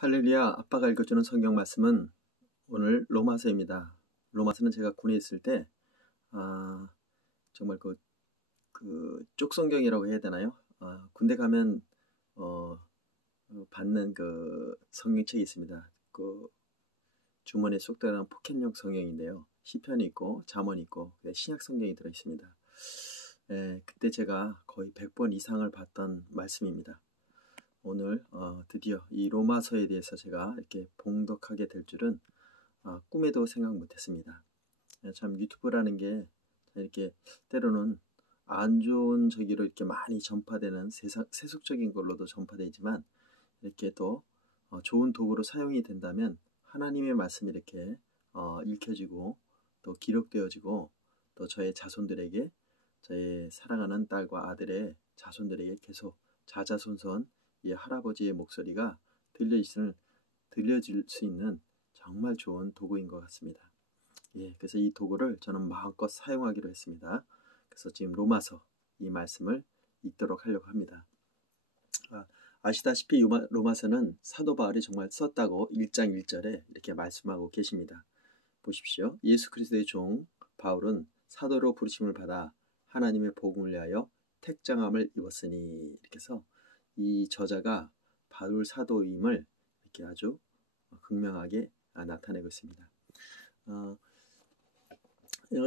할렐루야. 아빠가 읽어주는 성경 말씀은 오늘 로마서입니다. 로마서는 제가 군에 있을 때 정말 쪽성경이라고 해야 되나요? 군대 가면 받는 그 성경책이 있습니다. 그 주머니에 쏙 들어가는 포켓용 성경인데요. 시편이 있고 잠언이 있고 신약 성경이 들어 있습니다. 그때 제가 거의 100번 이상을 봤던 말씀입니다. 오늘 드디어 이 로마서에 대해서 제가 이렇게 봉독하게 될 줄은 꿈에도 생각 못했습니다. 참 유튜브라는 게 이렇게 때로는 안 좋은 저기로 이렇게 많이 전파되는 세속적인 걸로도 전파되지만 이렇게 또 좋은 도구로 사용이 된다면 하나님의 말씀이 이렇게 읽혀지고 또 기록되어지고 또 저의 자손들에게, 저의 사랑하는 딸과 아들의 자손들에게 계속 자자손손 이 할아버지의 목소리가 들려질 수 있는 정말 좋은 도구인 것 같습니다. 그래서 이 도구를 저는 마음껏 사용하기로 했습니다. 그래서 지금 로마서 이 말씀을 읽도록 하려고 합니다. 아시다시피 로마서는 사도 바울이 정말 썼다고 1장 1절에 이렇게 말씀하고 계십니다. 보십시오. 예수 그리스도의 종 바울은 사도로 부르심을 받아 하나님의 복음을 위하여 택정함을 입었으니, 이렇게 해서 이 저자가 바울 사도임을 이렇게 아주 극명하게 나타내고 있습니다.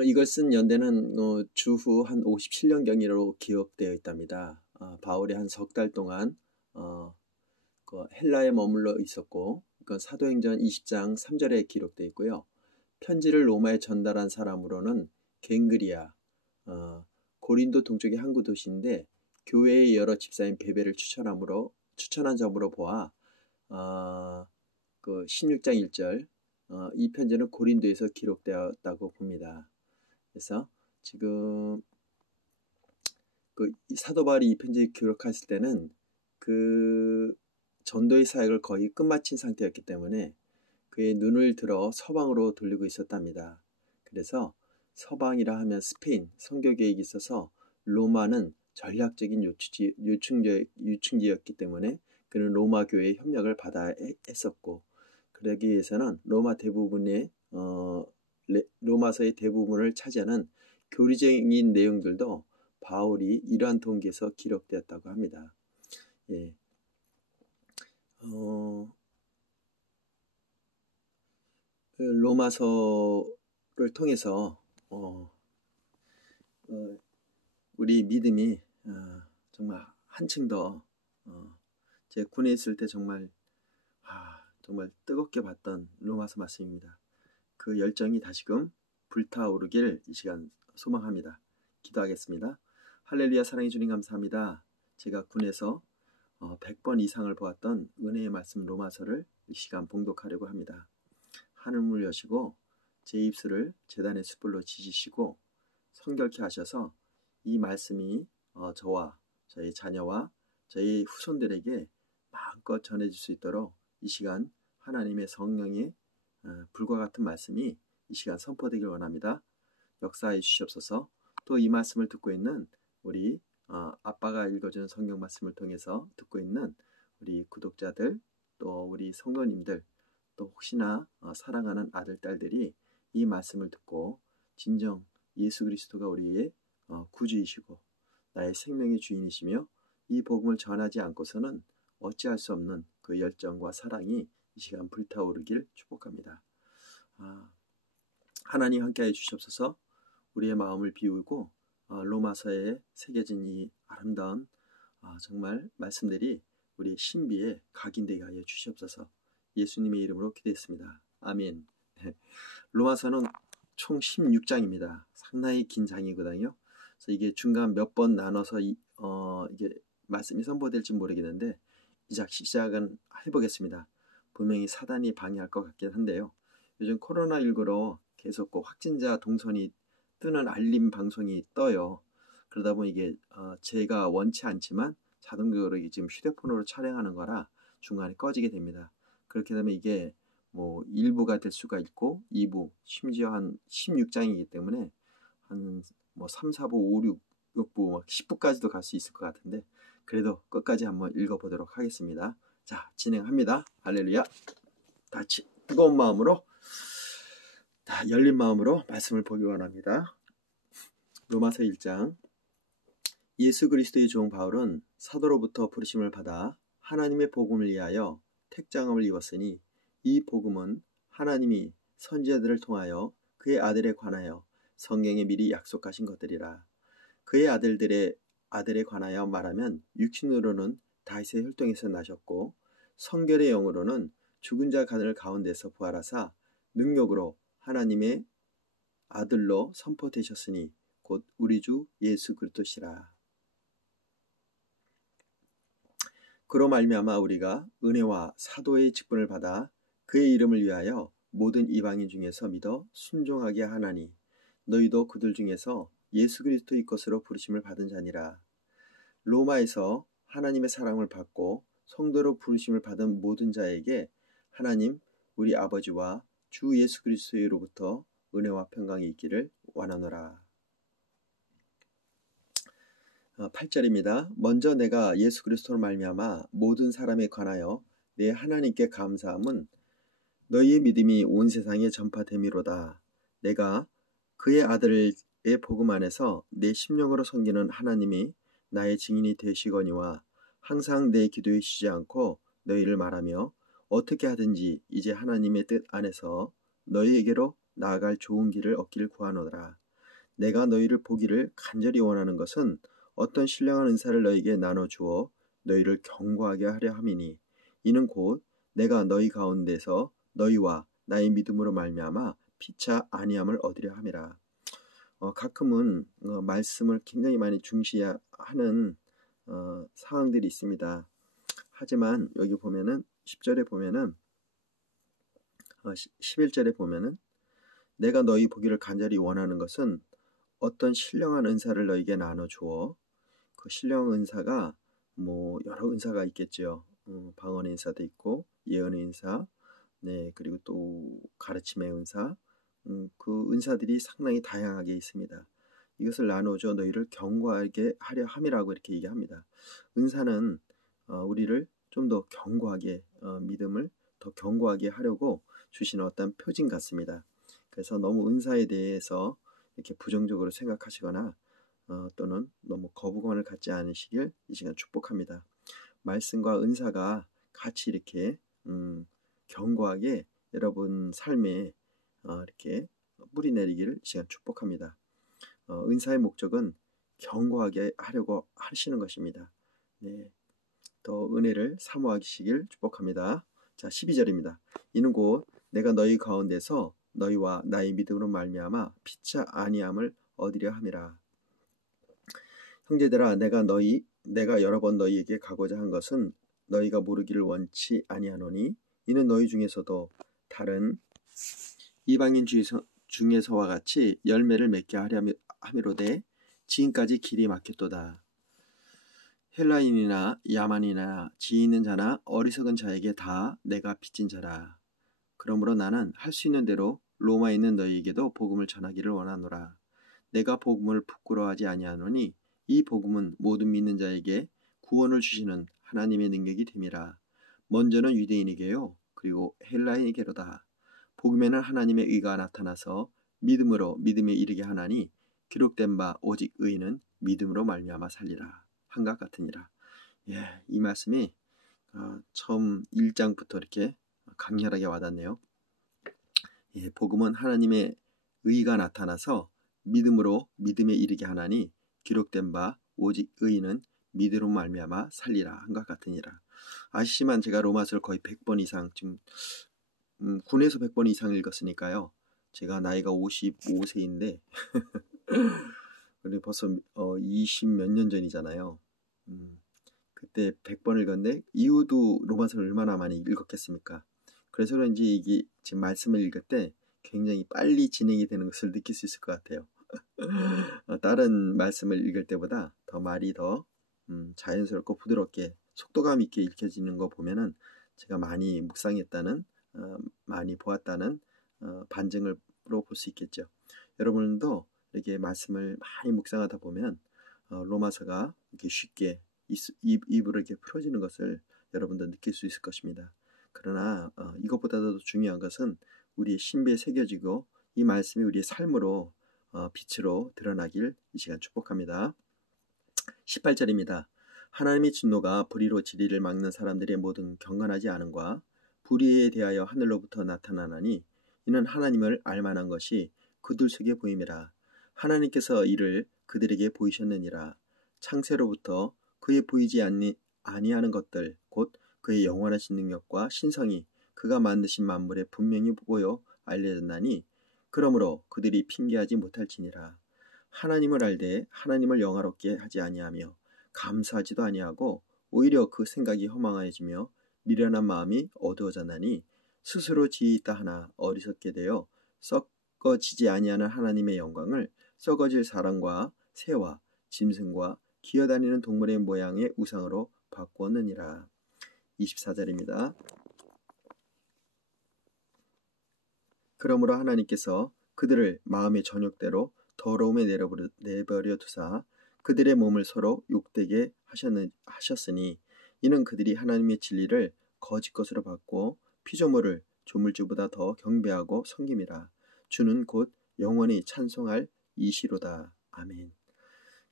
이걸 쓴 연대는 주후 한 57년경으로 기록되어 있답니다. 바울이 한 석 달 동안 헬라에 머물러 있었고, 그건 사도행전 20장 3절에 기록되어 있고요. 편지를 로마에 전달한 사람으로는 갱그리아, 고린도 동쪽의 항구 도시인데 교회의 여러 집사인 베베를 추천한 점으로 보아 16장 1절 이 편지는 고린도에서 기록되었다고 봅니다. 그래서 지금 사도 바울이 이 편지를 기록했을 때는 그 전도의 사역을 거의 끝마친 상태였기 때문에 그의 눈을 들어 서방으로 돌리고 있었답니다. 그래서 서방이라 하면 스페인 선교계획이 있어서 로마는 전략적인 요충지였기 때문에 그는 로마 교회의 협력을 받아야 했었고, 그러기 위해서는 로마서의 대부분을 차지하는 교리적인 내용들도 바울이 이러한 동기에서 기록되었다고 합니다. 로마서를 통해서 우리 믿음이 정말 한층 더 제 군에 있을 때 정말 뜨겁게 봤던 로마서 말씀입니다. 그 열정이 다시금 불타오르길 이 시간 소망합니다. 기도하겠습니다. 할렐루야. 사랑해 주님 감사합니다. 제가 군에서 100번 이상을 보았던 은혜의 말씀 로마서를 이 시간 봉독하려고 합니다. 하늘문을 여시고 제 입술을 제단의 숯불로 지지시고 성결케 하셔서 이 말씀이 저와 저희 자녀와 저희 후손들에게 마음껏 전해질 수 있도록 이 시간 하나님의 성령의 불과 같은 말씀이 이 시간 선포되길 원합니다. 역사해 주시옵소서. 또 이 말씀을 듣고 있는 우리 아빠가 읽어주는 성경 말씀을 통해서 듣고 있는 우리 구독자들, 또 우리 성도님들, 또 혹시나 사랑하는 아들, 딸들이 이 말씀을 듣고 진정 예수 그리스도가 우리의 구주이시고 나의 생명의 주인이시며 이 복음을 전하지 않고서는 어찌할 수 없는 그 열정과 사랑이 이 시간 불타오르길 축복합니다. 하나님 함께해 주시옵소서. 우리의 마음을 비우고 로마서에 새겨진 이 아름다운 정말 말씀들이 우리의 신비에 각인되게 하여 주시옵소서. 예수님의 이름으로 기도했습니다. 아멘. 로마서는 총 16장입니다. 상당히 긴 장이거든요. 그래서 이게 중간 몇 번 나눠서 이게 말씀이 선포될지 모르겠는데 시작은 해보겠습니다. 분명히 사단이 방해할 것 같긴 한데요. 요즘 코로나19로 계속 확진자 동선이 뜨는 알림 방송이 떠요. 그러다 보니 이게 제가 원치 않지만 자동적으로 지금 휴대폰으로 촬영하는 거라 중간에 꺼지게 됩니다. 그렇게 되면 이게 뭐 1부가 될 수가 있고 2부, 심지어 한 16장이기 때문에 한 뭐 3, 4부, 5, 6부, 10부까지도 갈 수 있을 것 같은데 그래도 끝까지 한번 읽어보도록 하겠습니다. 자, 진행합니다. 할렐루야. 다 뜨거운 마음으로, 다 열린 마음으로 말씀을 보기 원합니다. 로마서 1장. 예수 그리스도의 종 바울은 사도로부터 부르심을 받아 하나님의 복음을 위하여 택장함을 입었으니 이 복음은 하나님이 선지자들을 통하여 그의 아들에 관하여 성경에 미리 약속하신 것들이라. 그의 아들에 관하여 말하면 육신으로는 다윗의 혈통에서 나셨고 성결의 영으로는 죽은 자 가들 가운데서 부활하사 능력으로 하나님의 아들로 선포되셨으니 곧 우리 주 예수 그리스도시라. 그로 말미암아 우리가 은혜와 사도의 직분을 받아 그의 이름을 위하여 모든 이방인 중에서 믿어 순종하게 하나니 너희도 그들 중에서 예수 그리스도의 것으로 부르심을 받은 자니라. 로마에서 하나님의 사랑을 받고 성도로 부르심을 받은 모든 자에게 하나님 우리 아버지와 주 예수 그리스도로부터 은혜와 평강이 있기를 원하노라. 8절입니다. 먼저 내가 예수 그리스도로 말미암아 모든 사람에 관하여 내 하나님께 감사함은 너희의 믿음이 온 세상에 전파됨이로다. 내가 그의 아들의 복음 안에서 내 심령으로 섬기는 하나님이 나의 증인이 되시거니와 항상 내 기도에 쉬지 않고 너희를 말하며 어떻게 하든지 이제 하나님의 뜻 안에서 너희에게로 나아갈 좋은 길을 얻기를 구하노라. 내가 너희를 보기를 간절히 원하는 것은 어떤 신령한 은사를 너희에게 나눠주어 너희를 경고하게 하려 함이니 이는 곧 내가 너희 가운데서 너희와 나의 믿음으로 말미암아 피차 아니함을 얻으려 함이라. 가끔은 말씀을 굉장히 많이 중시하는 상황들이 있습니다. 하지만 여기 보면은 10절에 보면은 11절에 보면은 내가 너희 보기를 간절히 원하는 것은 어떤 신령한 은사를 너희에게 나눠주어 그 신령한 은사가 뭐 여러 은사가 있겠죠. 방언의 은사도 있고 예언의 은사, 네 그리고 또 가르침의 은사, 그 은사들이 상당히 다양하게 있습니다. 이것을 나눠줘 너희를 경고하게 하려 함이라고 이렇게 얘기합니다. 은사는 우리를 좀 더 경고하게 믿음을 더 경고하게 하려고 주시는 어떤 표징 같습니다. 그래서 너무 은사에 대해서 이렇게 부정적으로 생각하시거나 또는 너무 거부감을 갖지 않으시길 이 시간 축복합니다. 말씀과 은사가 같이 이렇게 견고하게 여러분 삶에 이렇게 뿌리 내리기를 이 시간 축복합니다. 은사의 목적은 견고하게 하려고 하시는 것입니다. 네, 더 은혜를 사모하시길 축복합니다. 자, 12절입니다. 이는 곧 내가 너희 가운데서 너희와 나의 믿음으로 말미암아 피차 아니함을 얻으려 함이라. 형제들아 내가 여러 번 너희에게 가고자 한 것은 너희가 모르기를 원치 아니하노니 이는 너희 중에서도 다른 이방인 중에서와 같이 열매를 맺게 하려 함이로되 지금까지 길이 막혔도다. 헬라인이나 야만이나 지혜 있는 자나 어리석은 자에게 다 내가 빚진 자라. 그러므로 나는 할 수 있는 대로 로마에 있는 너희에게도 복음을 전하기를 원하노라. 내가 복음을 부끄러워하지 아니하노니 이 복음은 모든 믿는 자에게 구원을 주시는 하나님의 능력이 됨이라. 먼저는 유대인에게요 그리고 헬라인에게로다. 복음에는 하나님의 의가 나타나서 믿음으로 믿음에 이르게 하나니 기록된 바 오직 의인은 믿음으로 말미암아 살리라. 한것 같으니라. 예, 이 말씀이 처음 1장부터 이렇게 강렬하게 와닿네요. 예, 복음은 하나님의 의가 나타나서 믿음으로 믿음에 이르게 하나니 기록된 바 오직 의인은 믿음으로 말미암아 살리라 한것 같으니라. 아시지만 제가 로마서를 거의 100번 이상 지금 군에서 100번 이상 읽었으니까요. 제가 나이가 55세인데 근데 벌써 20 몇 년 전이잖아요. 그때 100번 읽었는데 이후도 로마서를 얼마나 많이 읽었겠습니까? 그래서 그런지 이게 지금 말씀을 읽을 때 굉장히 빨리 진행이 되는 것을 느낄 수 있을 것 같아요. 다른 말씀을 읽을 때보다 더 말이 더 자연스럽고 부드럽게 속도감 있게 읽혀지는 거 보면은 제가 많이 묵상했다는 많이 보았다는 반증으로 볼 수 있겠죠. 여러분도 이렇게 말씀을 많이 묵상하다 보면 로마서가 이렇게 쉽게 입으로 이렇게 풀어지는 것을 여러분도 느낄 수 있을 것입니다. 그러나 이것보다도 중요한 것은 우리의 신비에 새겨지고 이 말씀이 우리의 삶으로 빛으로 드러나길 이 시간 축복합니다. 18절입니다. 하나님의 진노가 불의로 진리를 막는 사람들의 모든 경건하지 않음과 불의에 대하여 하늘로부터 나타나나니 이는 하나님을 알만한 것이 그들 속에 보임이라. 하나님께서 이를 그들에게 보이셨느니라. 창세로부터 그의 보이지 아니하는 것들 곧 그의 영원하신 능력과 신성이 그가 만드신 만물에 분명히 보여 알려졌나니 그러므로 그들이 핑계하지 못할지니라. 하나님을 알되 하나님을 영화롭게 하지 아니하며 감사하지도 아니하고 오히려 그 생각이 허망해지며 미련한 마음이 어두워졌나니 스스로 지혜있다 하나 어리석게 되어 썩어지지 아니하는 하나님의 영광을 썩어질 사람과 새와 짐승과 기어다니는 동물의 모양의 우상으로 바꾸었느니라. 24절입니다. 그러므로 하나님께서 그들을 마음의 전욕대로 더러움에 내버려 두사 그들의 몸을 서로 욕되게 하셨으니 이는 그들이 하나님의 진리를 거짓 것으로 받고 피조물을 조물주보다 더 경배하고 섬김이라. 주는 곧 영원히 찬송할 이시로다. 아멘.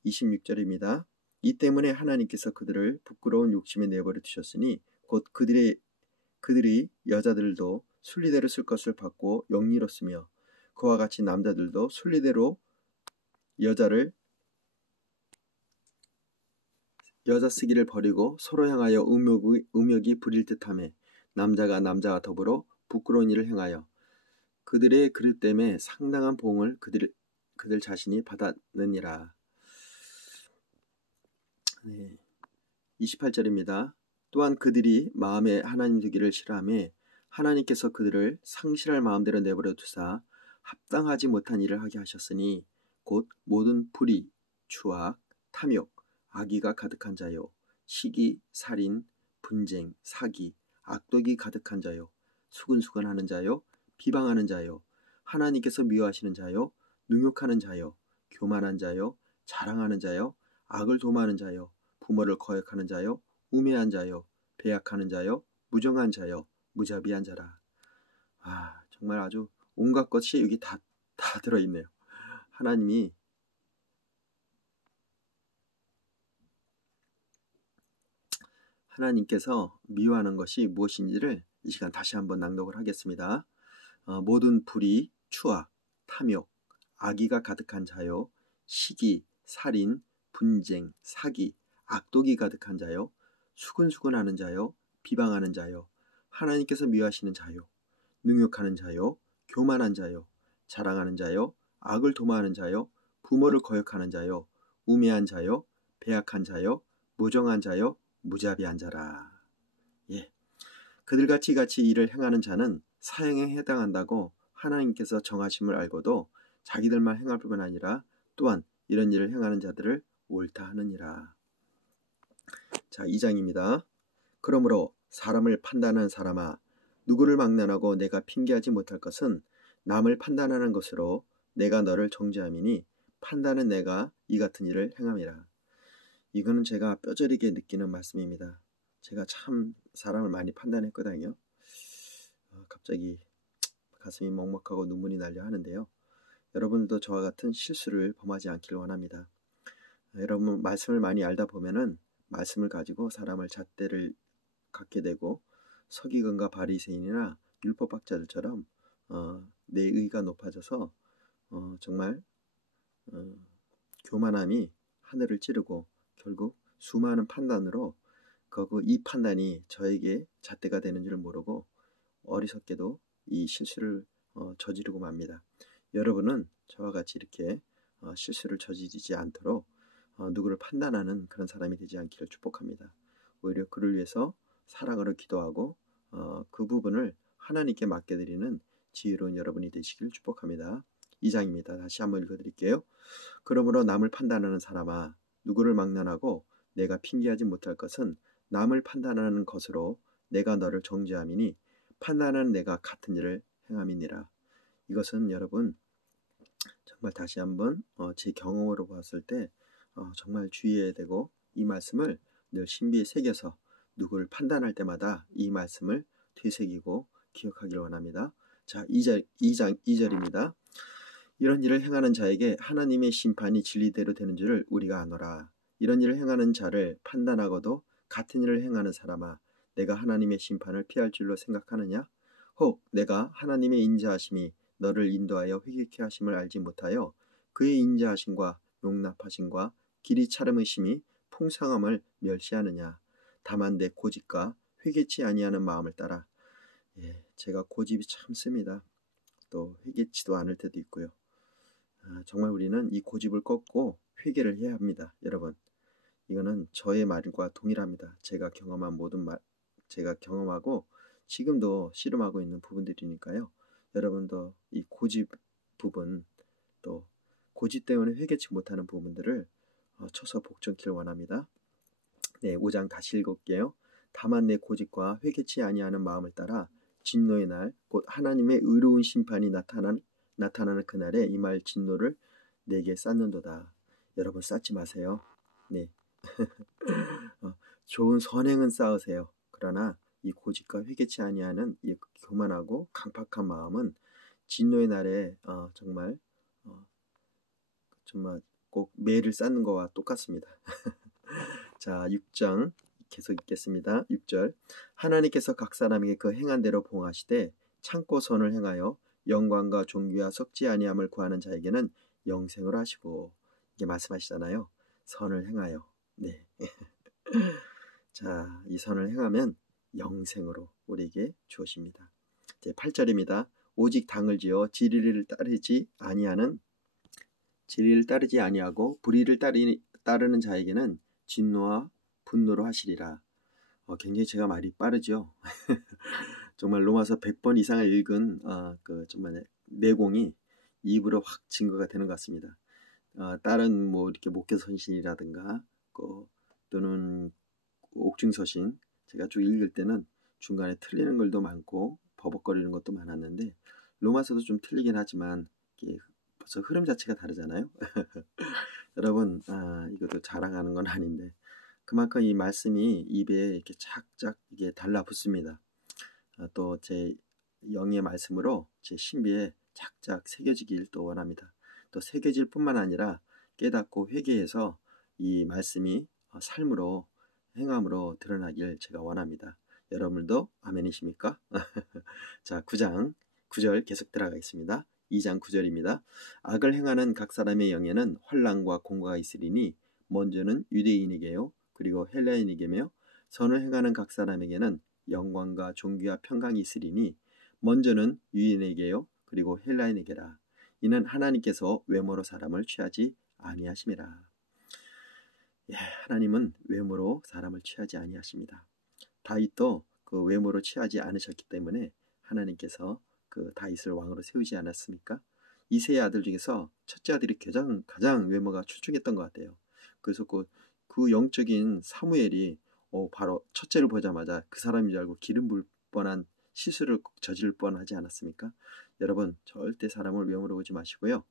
26절입니다. 이 때문에 하나님께서 그들을 부끄러운 욕심에 내버려 두셨으니 곧 그들이 여자들도 순리대로 쓸 것을 받고 영리롭으며 그와 같이 남자들도 순리대로 여자 쓰기를 버리고 서로 향하여 음욕이 부릴 듯하며 남자가 남자와 더불어 부끄러운 일을 행하여 그들의 그릇 때문에 상당한 보응을 그들 자신이 받았느니라. 네. 28절입니다. 또한 그들이 마음에 하나님 두기를 싫어하며 하나님께서 그들을 상실할 마음대로 내버려 두사 합당하지 못한 일을 하게 하셨으니 곧 모든 불의, 추악, 탐욕, 악의가 가득한 자요, 시기, 살인, 분쟁, 사기, 악독이 가득한 자요, 수근수근하는 자요, 비방하는 자요, 하나님께서 미워하시는 자요, 능욕하는 자요, 교만한 자요, 자랑하는 자요, 악을 도모하는 자요, 부모를 거역하는 자요, 우매한 자요, 배약하는 자요, 무정한 자요, 무자비한 자라. 정말 아주 온갖 것이 여기 다 들어있네요. 하나님께서 미워하는 것이 무엇인지를 이 시간 다시 한번 낭독을 하겠습니다. 모든 불의, 추악, 탐욕, 악의가 가득한 자요, 시기, 살인, 분쟁, 사기, 악독이 가득한 자요, 수근수근하는 자요, 비방하는 자요, 하나님께서 미워하시는 자요, 능욕하는 자요, 교만한 자요, 자랑하는 자요, 악을 도모하는 자요, 부모를 거역하는 자요, 우매한 자요, 배약한 자요, 무정한 자요, 무자비한 자라. 예, 그들같이 일을 행하는 자는 사형에 해당한다고 하나님께서 정하심을 알고도 자기들만 행할 뿐만 아니라 또한 이런 일을 행하는 자들을 옳다 하느니라. 자, 2장입니다. 그러므로 사람을 판단하는 사람아, 누구를 막론하고 내가 핑계하지 못할 것은 남을 판단하는 것으로 내가 너를 정죄함이니 판단은 내가 이 같은 일을 행함이라. 이거는 제가 뼈저리게 느끼는 말씀입니다. 제가 참 사람을 많이 판단했거든요. 갑자기 가슴이 먹먹하고 눈물이 나려 하는데요. 여러분들도 저와 같은 실수를 범하지 않기를 원합니다. 여러분 말씀을 많이 알다 보면은 말씀을 가지고 사람을 잣대를 갖게 되고 서기관과 바리새인이나 율법학자들처럼 내 의가 높아져서 정말 교만함이 하늘을 찌르고 결국 수많은 판단으로 이 판단이 저에게 잣대가 되는 줄 모르고 어리석게도 이 실수를 저지르고 맙니다. 여러분은 저와 같이 이렇게 실수를 저지르지 않도록 누구를 판단하는 그런 사람이 되지 않기를 축복합니다. 오히려 그를 위해서 사랑으로 기도하고 그 부분을 하나님께 맡겨드리는 지혜로운 여러분이 되시길 축복합니다. 2장입니다. 다시 한번 읽어드릴게요. 그러므로 남을 판단하는 사람아, 누구를 막론하고 내가 핑계하지 못할 것은 남을 판단하는 것으로 내가 너를 정죄함이니 판단하는 내가 같은 일을 행함이니라. 이것은 여러분 정말 다시 한번 제 경험으로 봤을 때 정말 주의해야 되고 이 말씀을 늘 신비에 새겨서 누구를 판단할 때마다 이 말씀을 되새기고 기억하기를 원합니다. 자, 2장 2절입니다. 이런 일을 행하는 자에게 하나님의 심판이 진리대로 되는 줄을 우리가 아노라. 이런 일을 행하는 자를 판단하고도 같은 일을 행하는 사람아, 내가 하나님의 심판을 피할 줄로 생각하느냐? 혹 내가 하나님의 인자하심이 너를 인도하여 회개케 하심을 알지 못하여 그의 인자하심과 용납하심과 길이 차름의심이 풍성함을 멸시하느냐? 다만 내 고집과 회개치 아니하는 마음을 따라. 제가 고집이 참 셉니다. 또 회개치도 않을 때도 있고요. 정말 우리는 이 고집을 꺾고 회개를 해야 합니다. 여러분, 이거는 저의 말과 동일합니다. 제가 경험한 모든 말, 제가 경험하고 지금도 씨름하고 있는 부분들이니까요. 여러분도 이 고집 부분, 또 고집 때문에 회개치 못하는 부분들을 쳐서 복종키를 원합니다. 네, 5장 다시 읽을게요. 다만 내 고집과 회개치 아니하는 마음을 따라 진노의 날, 곧 하나님의 의로운 심판이 나타나는 그날에 이 말 진노를 내게 쌓는도다. 여러분, 쌓지 마세요. 네. 좋은 선행은 쌓으세요. 그러나 이 고집과 회개치 아니하는 이 교만하고 강팍한 마음은 진노의 날에 정말 꼭 매를 쌓는 것과 똑같습니다. 자, 6장 계속 읽겠습니다. 6절. 하나님께서 각 사람에게 그 행한 대로 봉하시되 참고 선을 행하여 영광과 존귀와 썩지 아니함을 구하는 자에게는 영생으로 하시고, 이게 말씀하시잖아요. 선을 행하여. 네. 자, 이 선을 행하면 영생으로 우리에게 주어집니다. 이제 8절입니다. 오직 당을 지어 진리를 따르지 아니하고 불의를 따르는 자에게는 진노와 분노로 하시리라. 굉장히 제가 말이 빠르죠. 정말 로마서 100번 이상을 읽은 정말 내공이 입으로 확 증거가 되는 것 같습니다. 다른 뭐 이렇게 목회서신이라든가 또는 옥중서신 제가 쭉 읽을 때는 중간에 틀리는 글도 많고 버벅거리는 것도 많았는데, 로마서도 좀 틀리긴 하지만 이게 벌써 흐름 자체가 다르잖아요. 여러분, 이것도 자랑하는 건 아닌데 그만큼 이 말씀이 입에 이렇게 착착 이게 달라붙습니다. 또 제 영의 말씀으로 제 신비에 착착 새겨지길 또 원합니다. 또 새겨질 뿐만 아니라 깨닫고 회개해서 이 말씀이 삶으로 행함으로 드러나길 제가 원합니다. 여러분들도 아멘이십니까? 자, 9장 9절 계속 들어가겠습니다. 2장 9절입니다. 악을 행하는 각 사람의 영에는 환난과 공고가 있으리니 먼저는 유대인에게요, 그리고 헬라인에게며 선을 행하는 각 사람에게는 영광과 존귀와 평강이 있으리니 먼저는 유대인에게요, 그리고 헬라인에게라. 이는 하나님께서 외모로 사람을 취하지 아니하심이라. 하나님은 외모로 사람을 취하지 아니하십니다. 다윗도 그 외모로 취하지 않으셨기 때문에 하나님께서 그 다윗을 왕으로 세우지 않았습니까? 이세의 아들 중에서 첫째 아들이 가장 외모가 출중했던 것 같아요. 그래서 그 영적인 사무엘이 바로 첫째를 보자마자 그 사람인 줄 알고 기름 부을 뻔한 실수를 저지를 뻔하지 않았습니까? 여러분, 절대 사람을 외모로 보지 마시고요.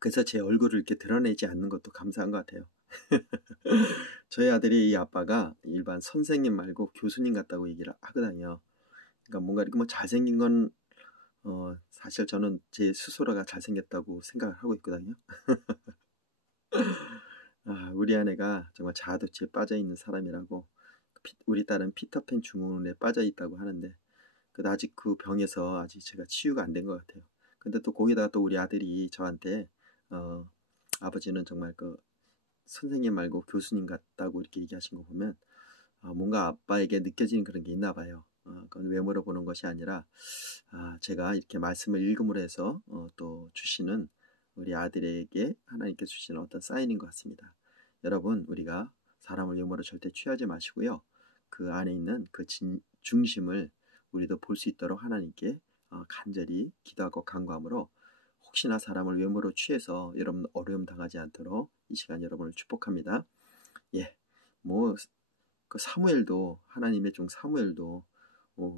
그래서 제 얼굴을 이렇게 드러내지 않는 것도 감사한 것 같아요. 저희 아들이 이 아빠가 일반 선생님 말고 교수님 같다고 얘기를 하거든요. 그러니까 뭔가 이렇게 뭐 잘생긴 건 사실 저는 제 스스로가 잘생겼다고 생각을 하고 있거든요. 우리 아내가 정말 자아도취에 빠져있는 사람이라고, 우리 딸은 피터팬 증후군에 빠져있다고 하는데 아직 그 병에서 아직 제가 치유가 안 된 것 같아요. 근데 또 거기다가 또 우리 아들이 저한테 아버지는 정말 그 선생님 말고 교수님 같다고 이렇게 얘기하신 거 보면 뭔가 아빠에게 느껴지는 그런 게 있나 봐요. 그건 외모로 보는 것이 아니라 제가 이렇게 말씀을 읽음으로 해서 또 주시는 우리 아들에게 하나님께 주시는 어떤 사인인 것 같습니다. 여러분, 우리가 사람을 외모로 절대 취하지 마시고요. 그 안에 있는 그 중심을 우리도 볼 수 있도록 하나님께 간절히 기도하고 간구함으로 혹시나 사람을 외모로 취해서 여러분 어려움 당하지 않도록 이 시간 여러분을 축복합니다. 그 사무엘도, 하나님의 종 사무엘도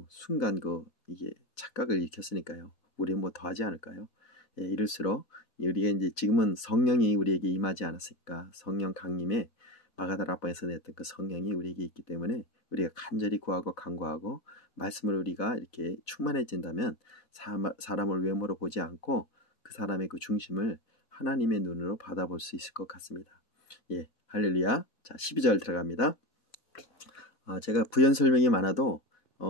순간 이게 착각을 일으켰으니까요. 우리 뭐 더하지 않을까요? 이럴수록 우리가 이제 지금은 성령이 우리에게 임하지 않았을까? 성령 강림에 마가다락방에서 냈던 그 성령이 우리에게 있기 때문에 우리가 간절히 구하고 간구하고 말씀을 우리가 이렇게 충만해진다면 사람을 외모로 보지 않고 그 사람의 그 중심을 하나님의 눈으로 받아볼 수 있을 것 같습니다. 예, 할렐루야. 자, 12절 들어갑니다. 제가 부연 설명이 많아도